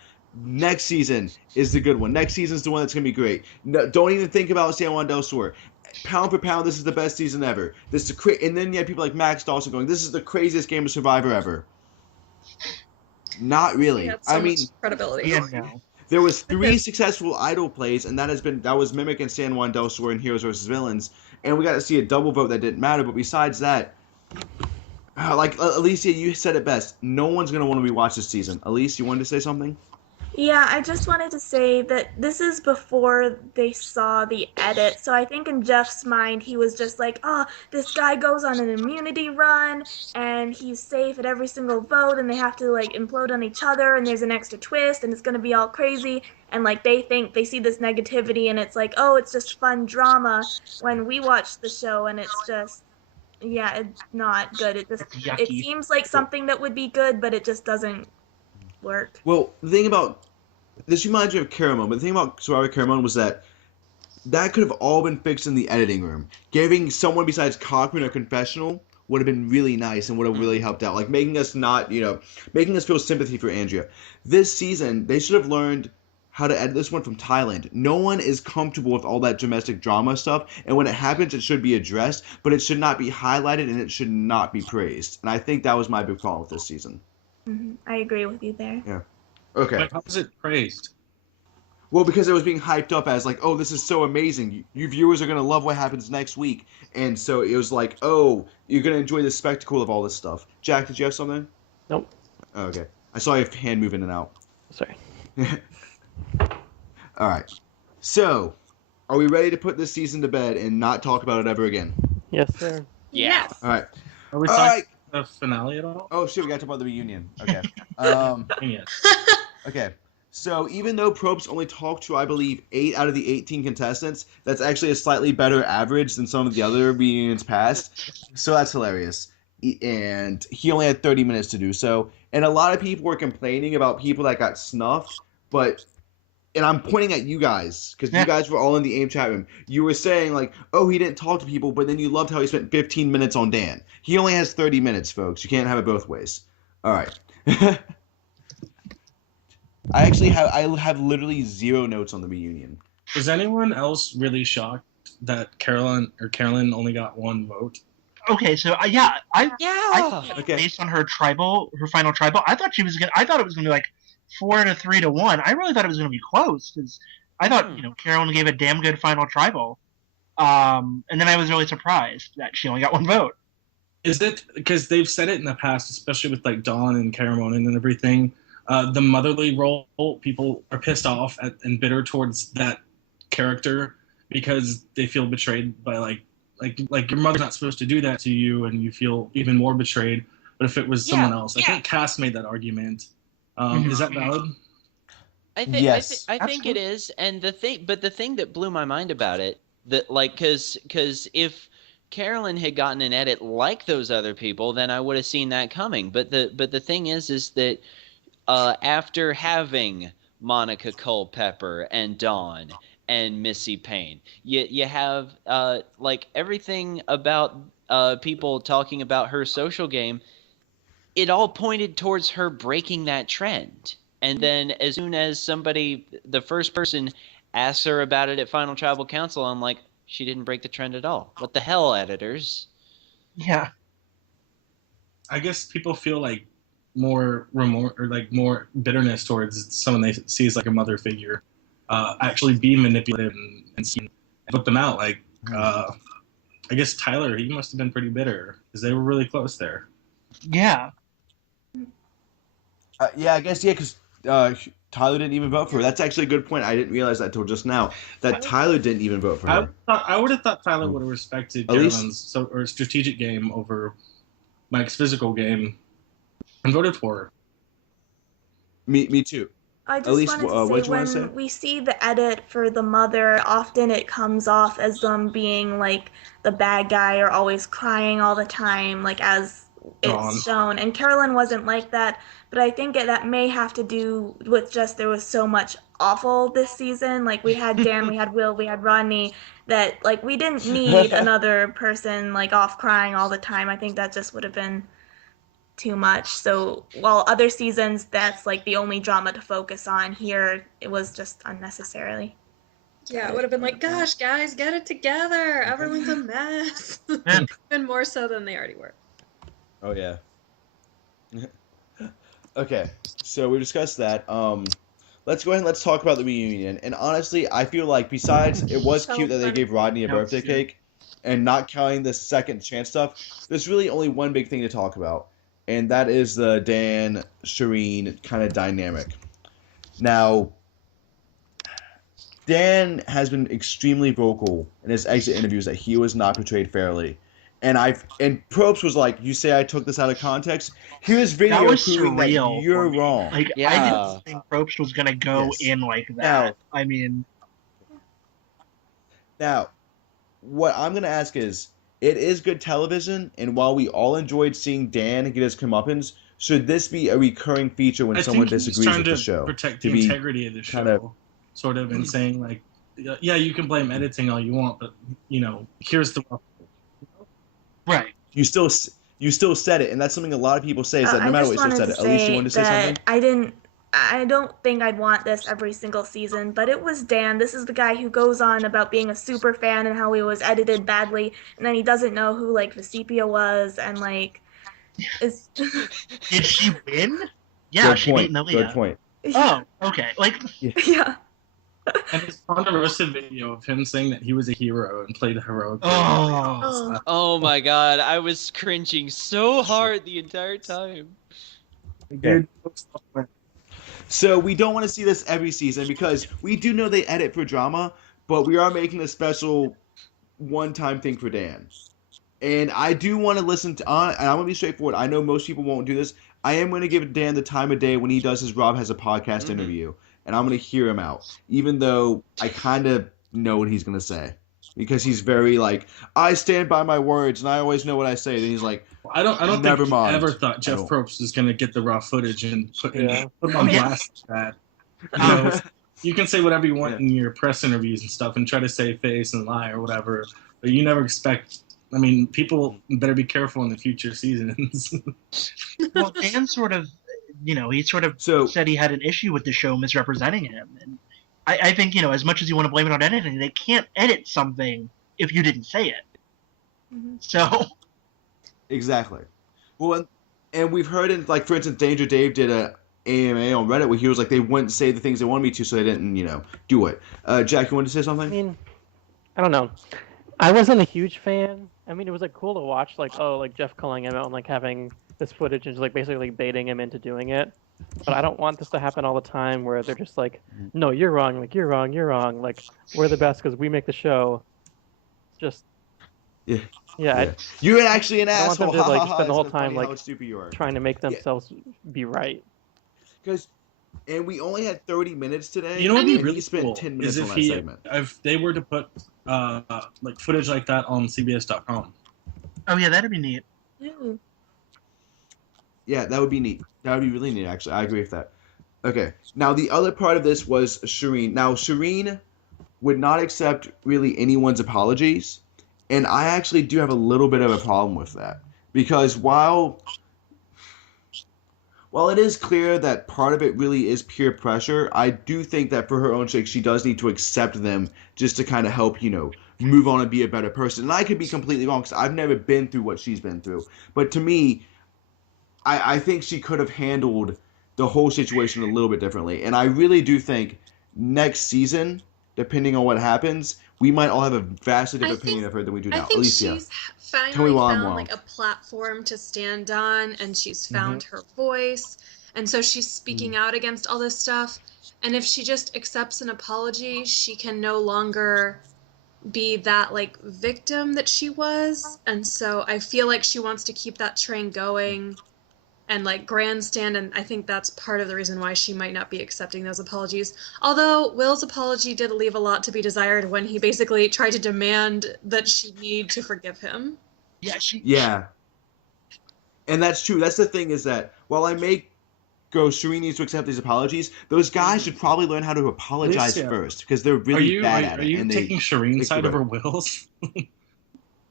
Next season is the good one. Next season's the one that's going to be great. No, don't even think about San Juan del Sur. Pound for pound, this is the best season ever. This is and then you have people like Max Dawson going, this is the craziest game of Survivor ever. Not really. He had so I mean, much credibility. Yeah, no. There was 3 successful idol plays, and that was Mimic and San Juan del Sur and Heroes vs. Villains, and we got to see a double vote that didn't matter. But besides that, like Alicia, you said it best. No one's gonna want to rewatch this season. Elise, you wanted to say something? Yeah, I just wanted to say that this is before they saw the edit. So I think in Jeff's mind, he was just like, oh, this guy goes on an immunity run and he's safe at every single vote and they have to like implode on each other and there's an extra twist and it's going to be all crazy. And like they see this negativity and it's like, oh, it's just fun drama when we watch the show and it's just, yeah, it's not good. It seems like something that would be good, but it just doesn't work. Well, the thing about this reminds me of Caramel, but the thing about Survivor Caramel was that could have all been fixed in the editing room. Giving someone besides Cochran a confessional would have been really nice and would have really helped out. Like making us making us feel sympathy for Andrea. This season, they should have learned how to edit this one from Thailand. No one is comfortable with all that domestic drama stuff, and when it happens, it should be addressed, but it should not be highlighted and it should not be praised. And I think that was my big problem with this season. Mm-hmm. I agree with you there. Yeah. Okay. But how was it praised? Well, because it was being hyped up as like, oh, this is so amazing. You viewers are going to love what happens next week. And so it was like, oh, you're going to enjoy the spectacle of all this stuff. Jack, did you have something? Nope. Oh, okay. I saw your hand move in and out. Sorry. All right. So, are we ready to put this season to bed and not talk about it ever again? Yes, sir. Yes. All right. Are we All talking right. about the finale at all? Oh, shit, we got to talk about the reunion. Okay. Yes. Okay. So even though Probst only talked to, I believe, 8 out of the 18 contestants, that's actually a slightly better average than some of the other reunions past. So that's hilarious. And he only had 30 minutes to do so. And a lot of people were complaining about people that got snuffed, but... And I'm pointing at you guys, because you guys were all in the AIM chat room. You were saying, like, oh, he didn't talk to people, but then you loved how he spent 15 minutes on Dan. He only has 30 minutes, folks. You can't have it both ways. All right. I have literally 0 notes on the reunion. Was anyone else really shocked that Carolyn only got 1 vote? Okay, so Okay. Based on her final tribal, I thought it was gonna be like 4 to 3 to 1. I really thought it was gonna be close because I thought Carolyn gave a damn good final tribal, and then I was really surprised that she only got 1 vote. Is it because they've said it in the past, especially with like Dawn and Caramon and everything? The motherly role, people are pissed off and bitter towards that character because they feel betrayed by like your mother's not supposed to do that to you, and you feel even more betrayed. But if it was someone else, I think Cass made that argument. Is that valid? I think it is, and the thing that blew my mind about it, that like, because if Carolyn had gotten an edit like those other people, then I would have seen that coming. But the thing is that after having Monica Culpepper and Dawn and Missy Payne, you have like everything about people talking about her social game. It all pointed towards her breaking that trend. And then as soon as the first person asks her about it at Final Tribal Council, I'm like, she didn't break the trend at all. What the hell, editors? Yeah. I guess people feel like more remorse or like more bitterness towards someone they see as like a mother figure actually be manipulative and put them out. Like, I guess Tyler, he must have been pretty bitter because they were really close there. Yeah. Yeah, I guess, because Tyler didn't even vote for her. That's actually a good point. I didn't realize that until just now, that Tyler didn't even vote for her. I would have thought Tyler would have respected Carolyn's or strategic game over Mike's physical game and voted for her. Me too. I just wanted to say, when we see the edit for the mother, often it comes off as them being like the bad guy or always crying all the time, like as it's shown. And Carolyn wasn't like that, but I think that may have to do with just there was so much awful this season. Like we had Dan, we had Will, we had Rodney, that like we didn't need another person like off crying all the time. I think that just would have been too much. So while other seasons that's like the only drama to focus on, here it was just unnecessarily. Yeah, it would have been like, gosh, guys, get it together. Everyone's a mess. Even more so than they already were. Oh yeah. Okay, so we discussed that. let's go ahead and let's talk about the reunion. And honestly, I feel like besides it was So cute that they funny. gave Rodney a That was birthday cute. cake, and not counting the second chance stuff, there's really only one big thing to talk about, and that is the Dan Shireen kind of dynamic. Now, Dan has been extremely vocal in his exit interviews that he was not portrayed fairly. And Probst was like, "You say I took this out of context? Here's That video was proving that surreal you're for me. wrong." Like, I Yeah. didn't think Probst was gonna go Yes. in like that. Now- I mean, Now, what I'm gonna ask is, it is good television, and while we all enjoyed seeing Dan get his comeuppance, should this be a recurring feature when I someone think he's disagrees trying with to the show? protect To the be integrity of the show, kind of- sort of, and saying like, yeah, you can blame editing all you want, but here's the right. you still said it, and that's something a lot of people say is that no I matter just what you still wanted said to it. Alicia, you say wanted to say that something? I don't think I'd want this every single season, but it was Dan. This is the guy who goes on about being a super fan and how he was edited badly, and then he doesn't know who like Vesipia was, and like is Did she win? Yeah, Good she point. beat Nalia. Good point. Oh, okay. Like, yeah. and his controversial video of him saying that he was a hero and played heroic. oh, Oh my god, I was cringing so hard the entire time. Dude, So we don't want to see this every season because we do know they edit for drama, but we are making a special one-time thing for Dan. And I do want to listen to, and I'm going to be straightforward. I know most people won't do this. I am going to give Dan the time of day when he does his Rob Has a Podcast interview, and I'm going to hear him out, even though I kind of know what he's going to say. Because he's very like, I stand by my words, and I always know what I say. Then he's like, I don't Never think he mind. ever thought Jeff don't. Probst was going to get the raw footage and put him on Oh, yeah. blast with that. You can say whatever you want in your press interviews and stuff and try to save face and lie or whatever, but you never expect. I mean, people better be careful in the future seasons. well, Dan sort of, he sort of So- said he had an issue with the show misrepresenting him. And I think, as much as you want to blame it on editing, they can't edit something if you didn't say it. Mhm. So, exactly. Well, and we've heard in, like, for instance, Danger Dave did a AMA on Reddit where he was like, they wouldn't say the things they wanted me to, so they didn't, do it. Jack, you wanted to say I something? mean, I don't know. I wasn't a huge fan. I mean, it was like cool to watch, like Jeff calling him out and like having this footage and just like basically like, baiting him into doing it. But I don't want this to happen all the time where they're just like, no, you're wrong. Like you're wrong. You're wrong. Like we're the best because we make the show. Just Yeah. yeah. You're actually an I don't want them asshole. to like Ha, ha, spend the ha. whole Isn't it funny time like how stupid you are? trying to make themselves be right. And we only had 30 minutes today. You know what would be and really he spent cool 10 minutes is on if that segment. if they were to put like footage like that on CBS.com. oh yeah, that'd be neat. Ew. Yeah, that would be neat. That would be really neat, actually. I agree with that. Okay. Now, the other part of this was Shireen. Now, Shireen would not accept really anyone's apologies. And I actually do have a little bit of a problem with that. Because while it is clear that part of it really is peer pressure, I do think that for her own sake, she does need to accept them just to kind of help, move on and be a better person. And I could be completely wrong because I've never been through what she's been through. But to me, I think she could have handled the whole situation a little bit differently. And I really do think next season, depending on what happens, we might all have a vastly different opinion of her than we do I now. think Alicia, she's tell me finally why I'm found wrong. like a platform to stand on, and she's found her voice, and so she's speaking out against all this stuff. And if she just accepts an apology, she can no longer be that like victim that she was. And so I feel like she wants to keep that train going and like grandstand, and I think that's part of the reason why she might not be accepting those apologies. Although Will's apology did leave a lot to be desired when he basically tried to demand that she need to forgive him. Yeah, Yeah. And that's true. That's the thing is that while I may go, Shireen needs to accept these apologies, those guys should probably learn how to apologize Alicia, first because they're really bad at are it. you and taking Shireen's they side correct. over Will's?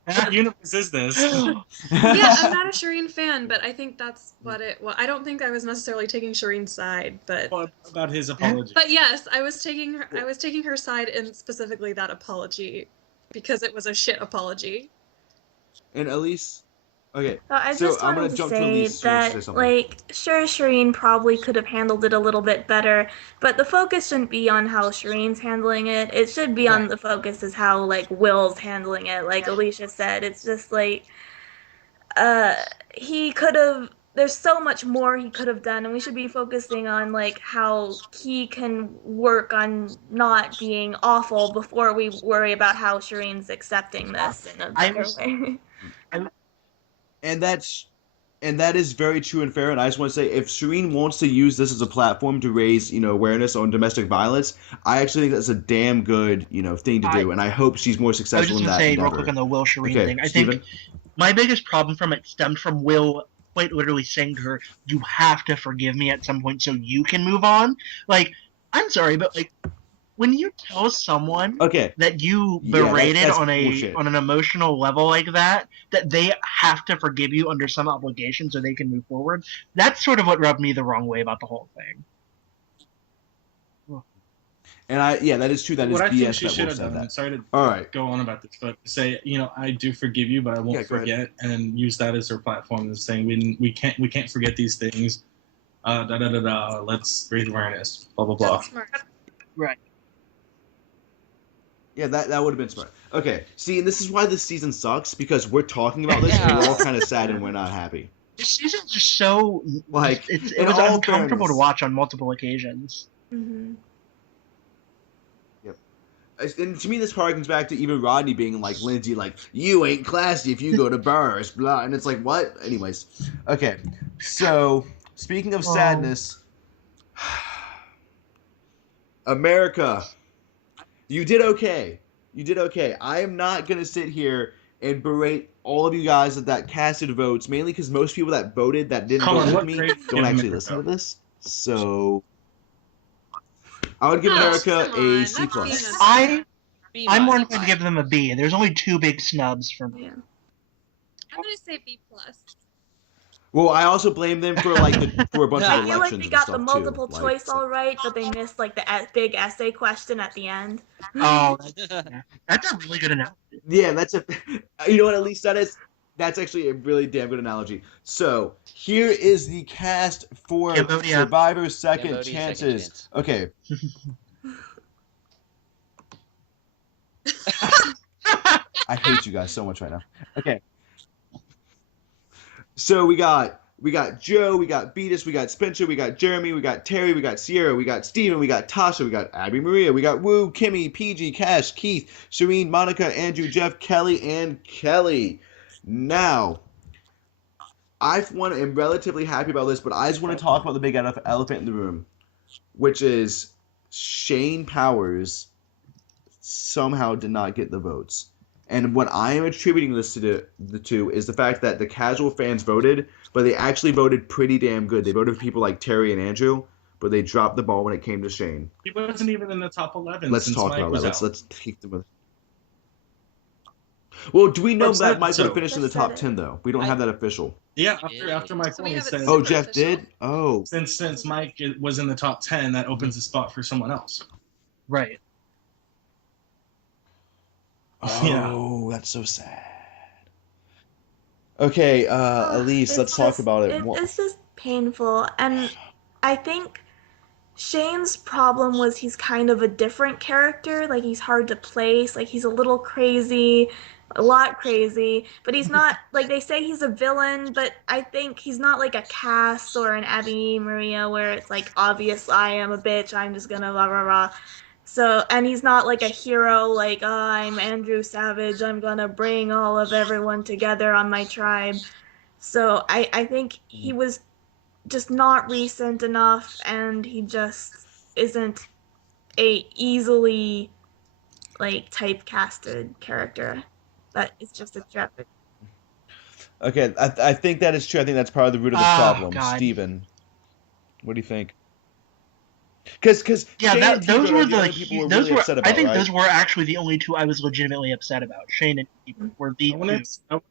What universe is this? Yeah, I'm not a Shireen fan, but I think that's what it. Well, I don't think I was necessarily taking Shireen's side, but What about his apology? but yes, I was taking her side in specifically that apology because it was a shit apology. And Okay, I so just I'm wanted gonna to jump to say Elise. She wants to say that, something. like, sure, Shireen probably could have handled it a little bit better, but the focus shouldn't be on how Shireen's handling it. It should be on Right. the focus is how, like, Will's handling it. Like Alicia said, it's just like, uh, he could have. There's so much more he could have done, and we should be focusing on like how he can work on not being awful before we worry about how Shireen's accepting this in a I better was, way. I, And that is very true and fair. And I just want to say, if Shireen wants to use this as a platform to raise, awareness on domestic violence, I actually think that's a damn good, thing to I, do. And I hope she's more I was successful just in gonna that say real endeavor. quick on the Will Shireen Okay, thing. I Steven? think my biggest problem from it stemmed from Will quite literally saying to her, "You have to forgive me at some point so you can move on." Like, I'm sorry, but like, when you tell someone Okay, that you yeah, berated that's on bullshit. an emotional level like that they have to forgive you under some obligation so they can move forward, that's sort of what rubbed me the wrong way about the whole thing. And yeah, that is true. That is What I think BS she that should Will have said done, that. sorry to All right. go on about this, but say, I do forgive you, but I won't Yeah, go ahead. forget, and use that as her platform, as saying we can't forget these things. Let's raise awareness. Blah blah blah. That's smart. Right. Yeah, that would have been smart. Okay, see, and this is why this season sucks, because we're talking about this and we're all kind of sad and we're not happy. This season's just so Like, it in was all uncomfortable to fairness- watch on multiple occasions. Mm-hmm. And to me, this harkens back to even Rodney being like, Lindsay, like, you ain't classy if you go to bars, blah. And it's like, what? Anyways. Okay. So, speaking of sadness, America, you did okay. You did okay. I am not going to sit here and berate all of you guys that casted votes, mainly because most people that voted that didn't Colin, vote with what me grade don't give actually America? listen to this. So, I would give Oh, America come a on, C+. that's being I'm more B-. inclined to give them a B. There's only 2 big snubs for me. Yeah. I'm gonna say B plus. Well, I also blame them for for a bunch I of feel like elections they and got stuff the multiple too. choice all right, but they missed like the big essay question at the end. Oh, that's a really good analogy. Yeah, that's a. You know what? At least that's actually a really damn good analogy. So here is the cast for Cambodia. Survivor's Second Cambodia's Chances. Second Chance. Okay. I hate you guys so much right now. Okay. So we got Joe, we got Beatus, we got Spencer, we got Jeremy, we got Terry, we got Sierra, we got Steven, we got Tasha, we got Abby Maria, we got Woo, Kimmy, PG, Cash, Keith, Shireen, Monica, Andrew, Jeff, Kelly, and Kelly. Now, I am relatively happy about this, but I just want to talk about the big elephant in the room, which is Shane Powers somehow did not get the votes. And what I am attributing this to the two is the fact that the casual fans voted, but they actually voted pretty damn good. They voted for people like Terry and Andrew, but they dropped the ball when it came to Shane. He wasn't even in the top 11. Let's since talk Mike about was that. out. Let's take them. Well, do we know that Mike would So- have finished in the top 10 though? We don't have that official. Yeah, after Mike So we won, he have it said. super Oh, Jeff official. did. Oh, Since Mike was in the top 10, that opens a spot for someone else. Right. oh, that's so sad. Okay, Elise, It's let's talk just- about it. It's just painful, and I think Shane's problem was he's kind of a different character. Like, he's hard to place. Like, he's a little crazy, a lot crazy, but he's not, like, they say he's a villain, but I think he's not like a Cass or an Abby Maria where it's like, obvious, I am a bitch, I'm just gonna rah rah rah. So, and he's not like a hero, like, oh, I'm Andrew Savage, I'm gonna bring all of everyone together on my tribe. So I think he was just not recent enough, and he just isn't a easily like typecasted character. That is just a traffic. Okay, I think that is true. I think that's part of the root of the Oh, problem. God. Steven, what do you think? Because Yeah, those were the people were those really were upset about, I think right? those were actually the only 2 I was legitimately upset about. Shane and Keeper were the I wanna- 2.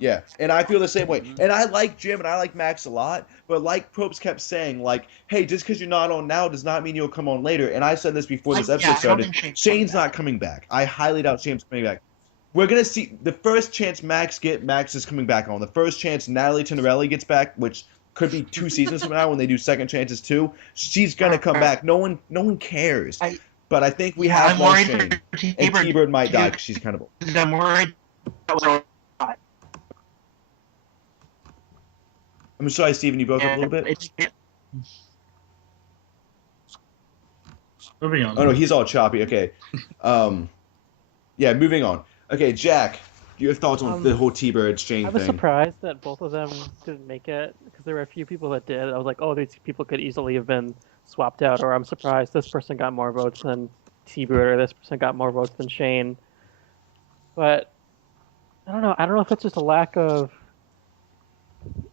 Yeah, and I feel the same way. And I like Jim and I like Max a lot, but like Probst kept saying, like, hey, just because you're not on now does not mean you'll come on later. And I said this before this episode I don't started. think Shane's Shane's coming not coming back. I highly doubt Shane's coming back. we're gonna see the first chance Max is coming back on. The first chance Natalie Tenorelli gets back, which could be 2 seasons from now when they do second chances too. She's gonna come back. No one cares. But I think we have more Shane. And T-Bird might die because she's kind of old. I'm worried. I'm sorry, Steven, you broke up a little bit. Moving on. Oh no, he's all choppy. Okay. Yeah, moving on. Okay, Jack, your thoughts on the whole T-Bird Shane I was thing? surprised that both of them didn't make it because there were a few people that did. I was like, oh, these people could easily have been swapped out, or I'm surprised this person got more votes than T-Bird, or this person got more votes than Shane. But I don't know. I don't know if it's just a lack of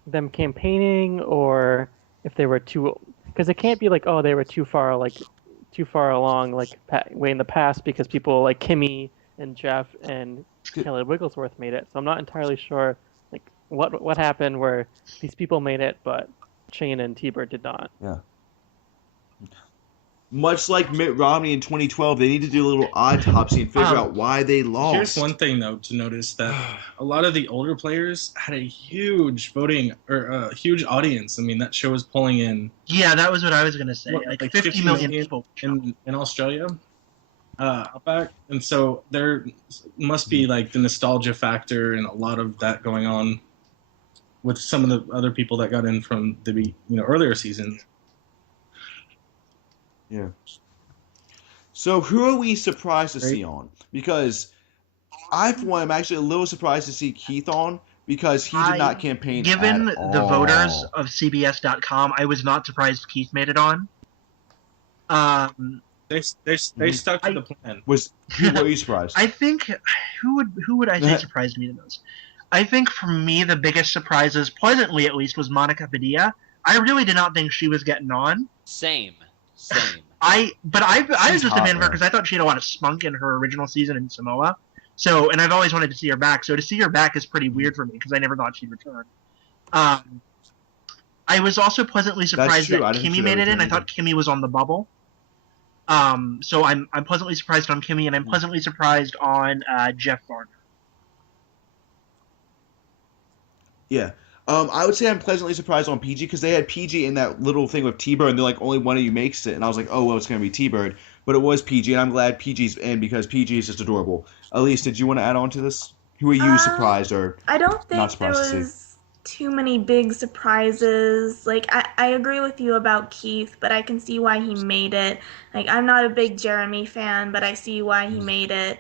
them campaigning, or if they were too, because it can't be like, oh, they were too far along, like way in the past, because people like Kimmy and Jeff and Kelly Wigglesworth made it. So I'm not entirely sure like what happened where these people made it, but Shane and T-Bird did not. Yeah. Much like Mitt Romney in 2012, they need to do a little autopsy and figure out why they lost. Here's one thing, though, to notice that a lot of the older players had a huge voting or a huge audience. I mean, that show was pulling in. Yeah, that was what I was gonna say. Like 50 million people in Australia, back, and so there must be like the nostalgia factor and a lot of that going on with some of the other people that got in from the earlier seasons. Yeah. So who are we surprised to see on? Because I'm actually a little surprised to see Keith on because he did not campaign Given at all. the voters of CBS.com, I was not surprised Keith made it on. They stuck to the plan. Who were you surprised? I think who would I say surprised me the most? I think for me the biggest surprises, pleasantly at least, was Monica Padilla. I really did not think she was getting on. Same. I was just a fan of her because I thought she had a lot of spunk in her original season in Samoa. So, and I've always wanted to see her back. So to see her back is pretty weird for me because I never thought she'd return. I was also pleasantly surprised that Kimmy made it in. I thought Kimmy was on the bubble. So I'm pleasantly surprised on Kimmy, and I'm pleasantly surprised on Jeff Varner. Yeah. I would say I'm pleasantly surprised on PG because they had PG in that little thing with T-Bird, and they're like, only one of you makes it. And I was like, oh, well, it's going to be T-Bird. But it was PG, and I'm glad PG's in because PG is just adorable. Elise, did you want to add on to this? Who are you surprised or I don't think not surprised there to was see? too many big surprises. Like, I agree with you about Keith, but I can see why he made it. Like, I'm not a big Jeremy fan, but I see why he made it.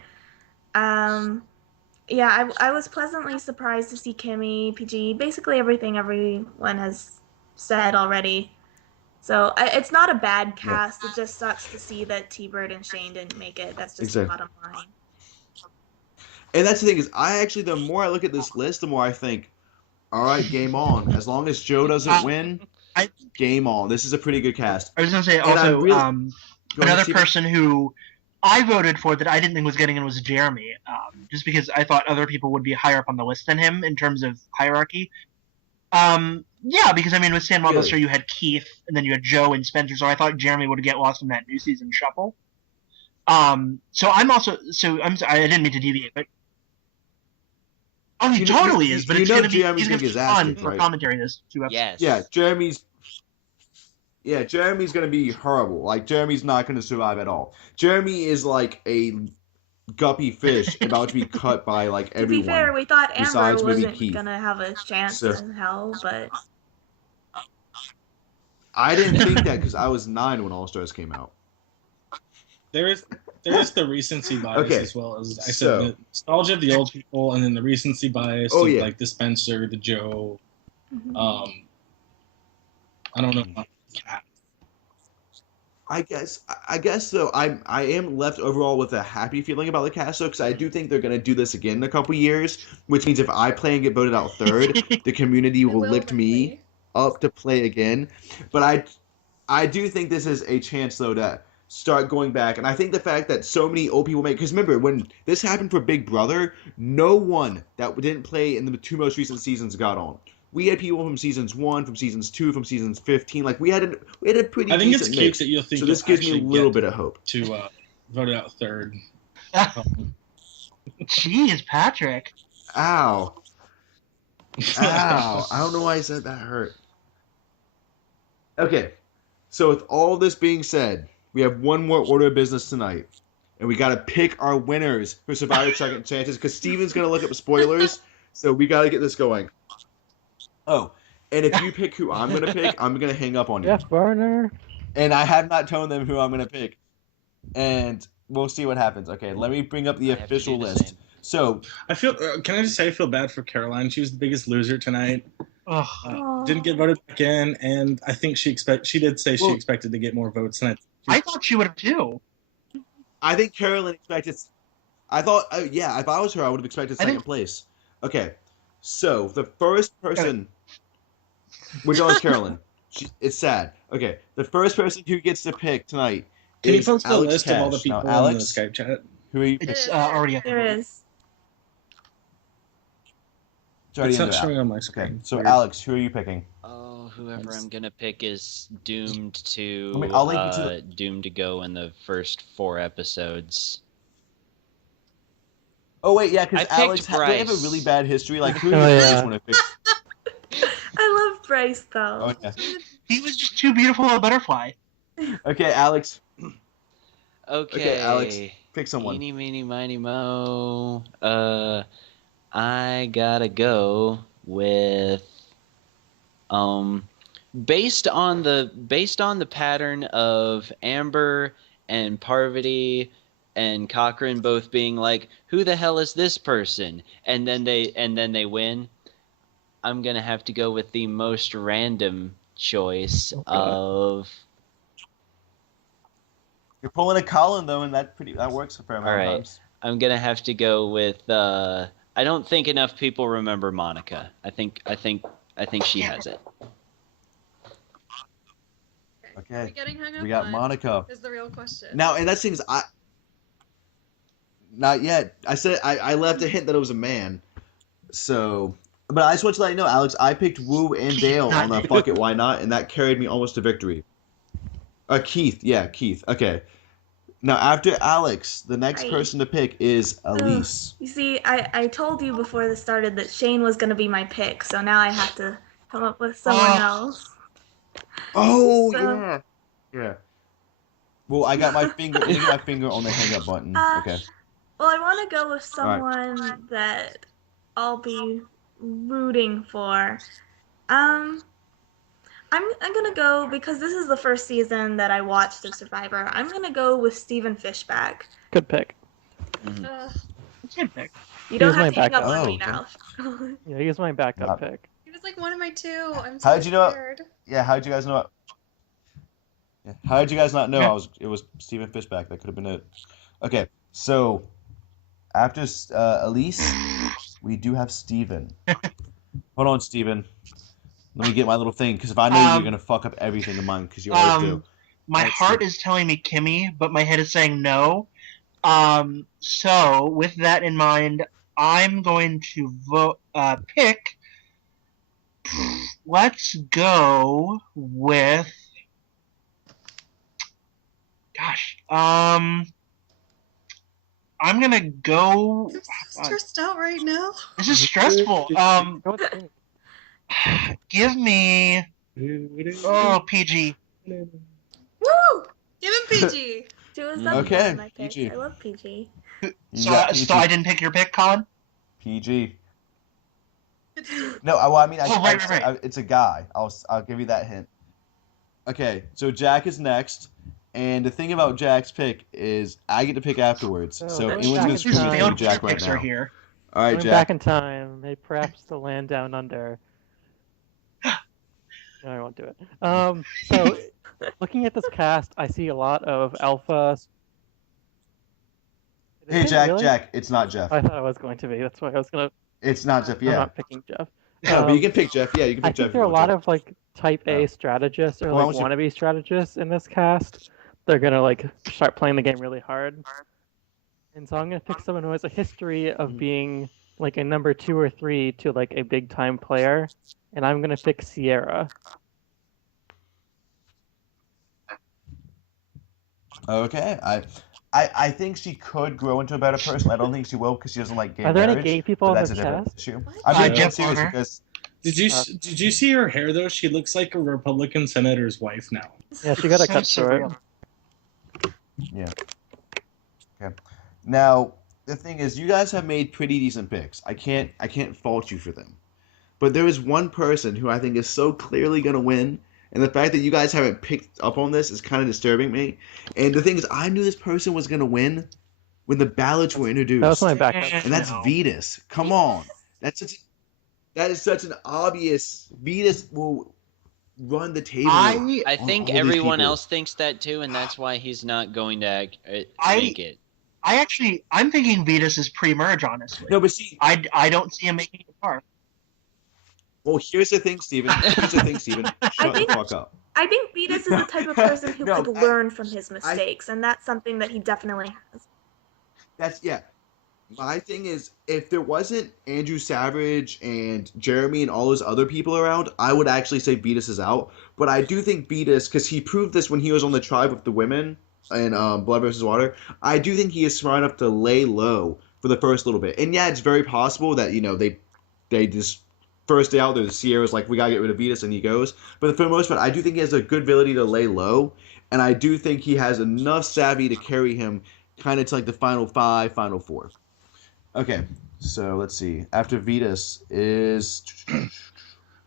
Yeah, I was pleasantly surprised to see Kimmy, PG, basically everything everyone has said already. So it's not a bad cast. It just sucks to see that T-Bird and Shane didn't make it. That's just the bottom line. And that's the thing is, the more I look at this list, the more I think, all right, game on. As long as Joe doesn't win, game on. This is a pretty good cast. I was going to say also, another person who I voted for that I didn't think was getting in was Jeremy, just because I thought other people would be higher up on the list than him in terms of hierarchy. Yeah, because I mean, with San Marcos, you had Keith, and then you had Joe and Spencer, so I thought Jeremy would get lost in that new season shuffle. So I didn't mean to deviate, but he totally is. But it's going to be fun for commentary this 2 episodes. Yes. Yeah, Jeremy's going to be horrible. Like, Jeremy's not going to survive at all. Jeremy is like a guppy fish about to be cut by, like, everyone. To be fair, we thought Amber wasn't going to have a chance in hell, but... I didn't think that because I was 9 when All Stars came out. There is the recency bias as well. As I said, the nostalgia of the old people, and then the recency bias of like the Spencer, the Joe. I don't know. I guess so. I am left overall with a happy feeling about the cast, though, because I do think they're going to do this again in a couple years, which means if I play and get voted out third, the community will lift me up to play again. But I do think this is a chance, though, to start going back. And I think the fact that so many old people because remember, when this happened for Big Brother, no one that didn't play in the 2 most recent seasons got on. We had people from seasons 1, from seasons 2, from seasons 15. Like, we had a pretty I think decent it's cute mix. that you'll think so this gives me a little bit of hope to vote out third. Jeez, Patrick. Ow. Ow. I don't know why I said that hurt. Okay. So with all this being said, we have one more order of business tonight. And we got to pick our winners for Survivor Second Chances because Steven's going to look up spoilers. So we got to get this going. Oh, and if you pick who I'm going to pick, I'm going to hang up on you. Jeff Barner. And I have not told them who I'm going to pick. And we'll see what happens. Okay, let me bring up the official list. Same. So I feel. Can I just say I feel bad for Caroline? She was the biggest loser tonight. Didn't get voted back in, and I think she did say she expected to get more votes tonight. I thought she would have too. I think Carolyn expected. I thought, yeah, if I was her, I would have expected second place. Okay, so the first person, we're going with Carolyn. It's sad. Okay, the first person who gets to pick tonight Can you is post the Alex list Cash. of all the people Now, in the Alex, Skype chat? who are you? It's already up. There is. It's already It's not into showing on my Okay, screen. so Weird. Alex, who are you picking? Oh, whoever I'm gonna pick is doomed to I'll link you to doomed to go in the first 4 episodes. Oh wait, yeah, I because picked Alex, they have a Bryce. really bad history. Like, who Oh, do you yeah. want to pick? I love Bryce though. Oh, yeah. He was just too beautiful a butterfly. Okay, Alex. Okay, Alex, pick someone. Eeny, meeny, miny, mo. I gotta go with based on the pattern of Amber and Parvati and Cochrane both being like, who the hell is this person? And then they win. I'm gonna have to go with the most random choice of. You're pulling a Colin though, and that works a fair amount of All right. times. I'm gonna have to go with. I don't think enough people remember Monica. I think she has it. Okay. Are we getting hung up We got on? Monica. Is the real question. Now, and that seems not yet. I said I left a hint that it was a man. So, but I just want to let you know, Alex, I picked Woo and Dale on the fuck it, why not, and that carried me almost to victory. Keith, yeah, Keith. Okay. Now after Alex, the next Right. person to pick is Elise. You see, I told you before this started that Shane was gonna be my pick, so now I have to come up with someone else. Oh So- yeah. Well, I got my finger. Let me get my finger on the hang up button. Okay. Well, I want to go with right. someone that I'll be rooting for. I'm gonna go because this is the first season that I watched of Survivor. I'm gonna go with Steven Fishback. Good pick. Ugh, Good pick. You don't was have my to hang up backup. on me Oh, now. Yeah, he was my backup Not- pick. he was like one of my 2. I'm so How did you know? scared. Yeah. How did you guys know? Yeah, how did you guys not know? Yeah. It was Steven Fishback. That could have been it. Okay. So after Elise, we do have Steven. Hold on, Steven. Let me get my little thing, because if I know you're gonna fuck up everything of mine, because you always do. My Let's heart see. is telling me Kimmy, but my head is saying no. So with that in mind, I'm going to pick. Let's go with. Gosh, I'm gonna go. I'm so stressed out right now. This is stressful. Go with Shane. Give me. Oh, PG. Woo! Give him PG. She was Okay, my pick. PG. I love PG. You So, got so I didn't pick your pick, Colin. PG. No, well, I mean, Right. it's a guy. I'll give you that hint. Okay, so Jack is next, and the thing about Jack's pick is I get to pick afterwards. Oh, So that's anyone's back gonna in screw time. me, Failed Jack right picks are now. here. All right, Going Jack. back in time, may perhaps the land down under. No, I won't do it. So looking at this cast, I see a lot of alpha. Hey, Is it Jack. really? Jack. It's not Jeff. I thought it was going to be. That's why I was gonna. It's not Jeff. I'm Yeah. not picking Jeff. No, but you can pick Jeff. Yeah, you can I pick Jeff. think there are a lot of like type A Yeah. strategists or Why like don't you- wannabe strategists in this cast. They're gonna like start playing the game really hard. And so I'm gonna pick someone who has a history of being like a number 2 or 3 to like a big time player, and I'm gonna pick Sierra. Okay. I think she could grow into a better person. I don't think she will because she doesn't like gay Are there any marriage. gay people But in that's the a different cast? issue. What? I'm being Jeff serious Bonner. because Did you see her hair though? She looks like a Republican senator's wife now. Yeah, she got a So cut short. surreal. yeah. Okay. Now the thing is, you guys have made pretty decent picks. I can't fault you for them. But there is one person who I think is so clearly gonna win, and the fact that you guys haven't picked up on this is kind of disturbing me. And the thing is, I knew this person was gonna win when the ballots were introduced. That was my backup. And that's No. Vetus. Come on. That is such an obvious. Vetus will run the table. I on think all these everyone people. else thinks that too, and that's why he's not going to I- make it. I'm thinking Vetus is pre-merge, honestly. No, but see, I don't see him making it far. well, here's the thing, Steven. Shut the think- fuck up. I think Vetus is the type of person who No, could learn from his mistakes, and that's something that he definitely has. Yeah. My thing is, if there wasn't Andrew Savage and Jeremy and all those other people around, I would actually say Vetus is out. But I do think Vetus, because he proved this when he was on the tribe with the women in Blood vs. Water, I do think he is smart enough to lay low for the first little bit. And yeah, it's very possible that, they just first day out there, the Sierra's like, we gotta get rid of Vetus, and he goes. But for the most part, I do think he has a good ability to lay low, and I do think he has enough savvy to carry him kind of to like the final 5, final 4. Okay, so let's see. After Vetus is...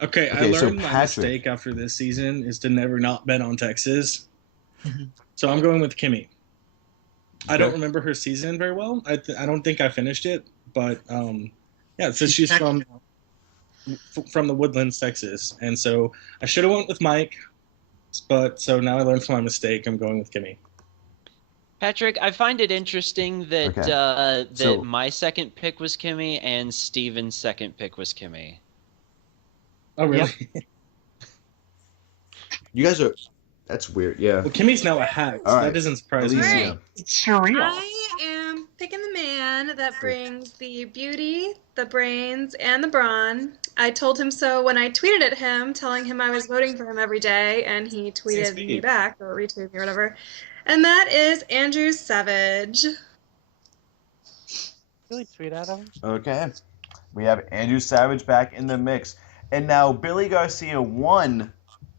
Okay, I Okay, so learned my Patrick. mistake after this season is to never not bet on Texas. So I'm going with Kimmy. I don't remember her season very well. I don't think I finished it, but yeah, so she's from the Woodlands, Texas, and so I should have went with Mike, but so now I learned from my mistake. I'm going with Kimmy. Patrick, I find it interesting that Okay. that So- my second pick was Kimmy and Steven's second pick was Kimmy. Oh really? You guys are... That's weird, yeah. Well, Kimmy's now a hack, so All right. that doesn't surprise me. Alicia. Right. It's surreal. I am picking the man that brings the beauty, the brains, and the brawn. I told him so when I tweeted at him, telling him I was voting for him every day, and he tweeted me back, or retweeted me, or whatever. And that is Andrew Savage. Really tweet at him. Okay. We have Andrew Savage back in the mix. And now Billy Garcia won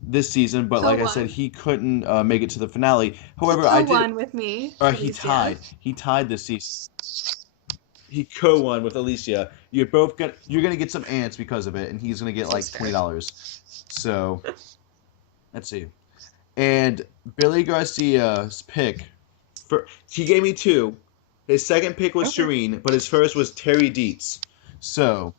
this season, but like I said, he couldn't make it to the finale. However, I did... won with me. He Alicia. tied. He tied this season. He co-won with Alicia. You're gonna get some ants because of it, and he's gonna get like $20. So, let's see. And Billy Garcia's pick, he gave me 2. His second pick was Shireen, but his first was Terry Dietz. So,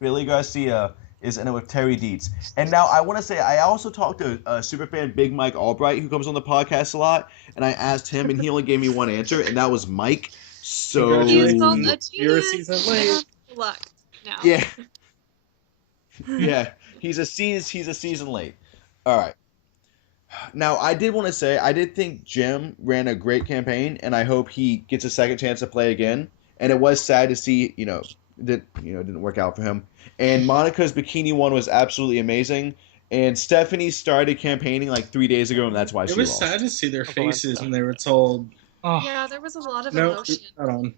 Billy Garcia is in it with Terry Dietz. And now I want to say, I also talked to superfan Big Mike Albright, who comes on the podcast a lot, and I asked him, and he only gave me one answer, and that was Mike. So, He's called a You're a genius. season late. Luck. Now. yeah. Yeah, he's a season late. All right. Now, I did want to say, I did think Jim ran a great campaign, and I hope he gets a second chance to play again. And it was sad to see, that didn't work out for him. And Monica's bikini one was absolutely amazing. And Stephanie started campaigning like 3 days ago, and that's why she It was lost. sad to see their faces when they were told, Oh, Yeah, there was a lot of "No, emotion. it's not on."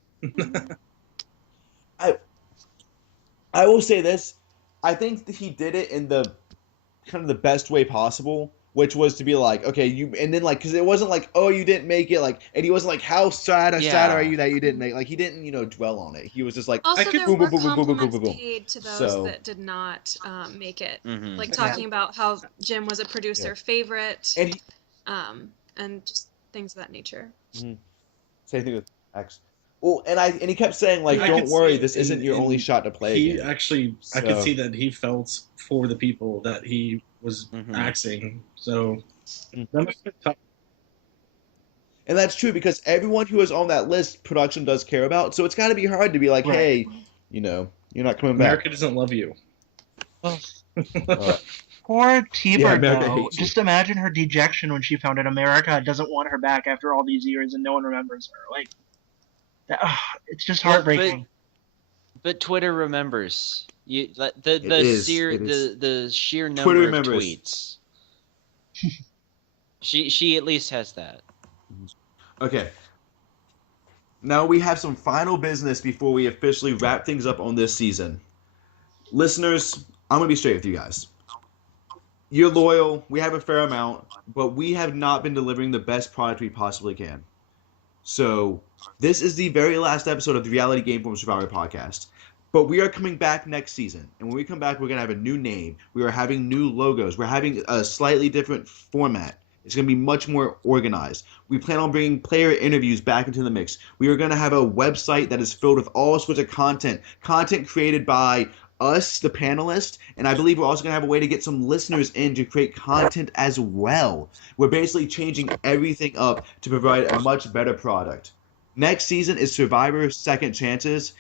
I will say this: I think that he did it in the kind of the best way possible, which was to be like, okay, and then like, because it wasn't like, oh, you didn't make it, like, and he wasn't like, how sad are you that you didn't make, like, he didn't, dwell on it. He was just like, Also, could there boom, were boom, boom, boom, boom, boom, compliments boom, boom. paid to those So- that did not make it. Mhm. Like talking about how Jim was a producer favorite, and he, and just things of that nature. same thing with X. Well, and he kept saying like, I don't could worry, see this in- isn't your in- only shot to play He again. actually, I could So- see that he felt for the people that he was Mhm. axing. So Mhm. that must have been tough. And that's true because everyone who is on that list, production does care about. So it's got to be hard to be like, Right. hey, you're not coming back. America doesn't love you. oh. Uh, Poor T-Bird, Yeah, America though. hates you. Just imagine her dejection when she found out America doesn't want her back after all these years and no one remembers her. Like, it's just Well, heartbreaking. But Twitter remembers. The It is, sheer it is. the sheer number Twitter of remembers. tweets. She at least has that. Okay. Now we have some final business before we officially wrap things up on this season. Listeners, I'm going to be straight with you guys. You're loyal, we have a fair amount, but we have not been delivering the best product we possibly can. So, this is the very last episode of the Reality Game Form Survivor podcast. But we are coming back next season. And when we come back, we're going to have a new name. We are having new logos. We're having a slightly different format. It's going to be much more organized. We plan on bringing player interviews back into the mix. We are going to have a website that is filled with all sorts of content created by us, the panelists, and I believe we're also going to have a way to get some listeners in to create content as well. We're basically changing everything up to provide a much better product. Next season is Survivor Second Chances,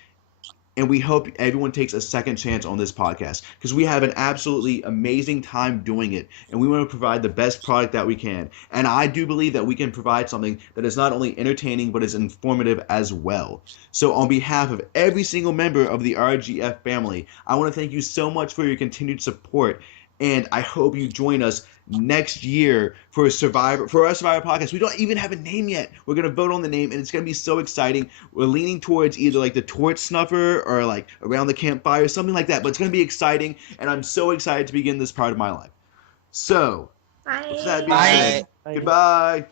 and we hope everyone takes a second chance on this podcast because we have an absolutely amazing time doing it, and we want to provide the best product that we can. And I do believe that we can provide something that is not only entertaining but is informative as well. So on behalf of every single member of the RGF family, I want to thank you so much for your continued support, and I hope you join us next year for our Survivor podcast. We don't even have a name yet. We're gonna vote on the name, and it's gonna be so exciting. We're leaning towards either like the torch snuffer or like around the campfire, something like that. But it's gonna be exciting, and I'm so excited to begin this part of my life. So, with that being said, Bye. goodbye.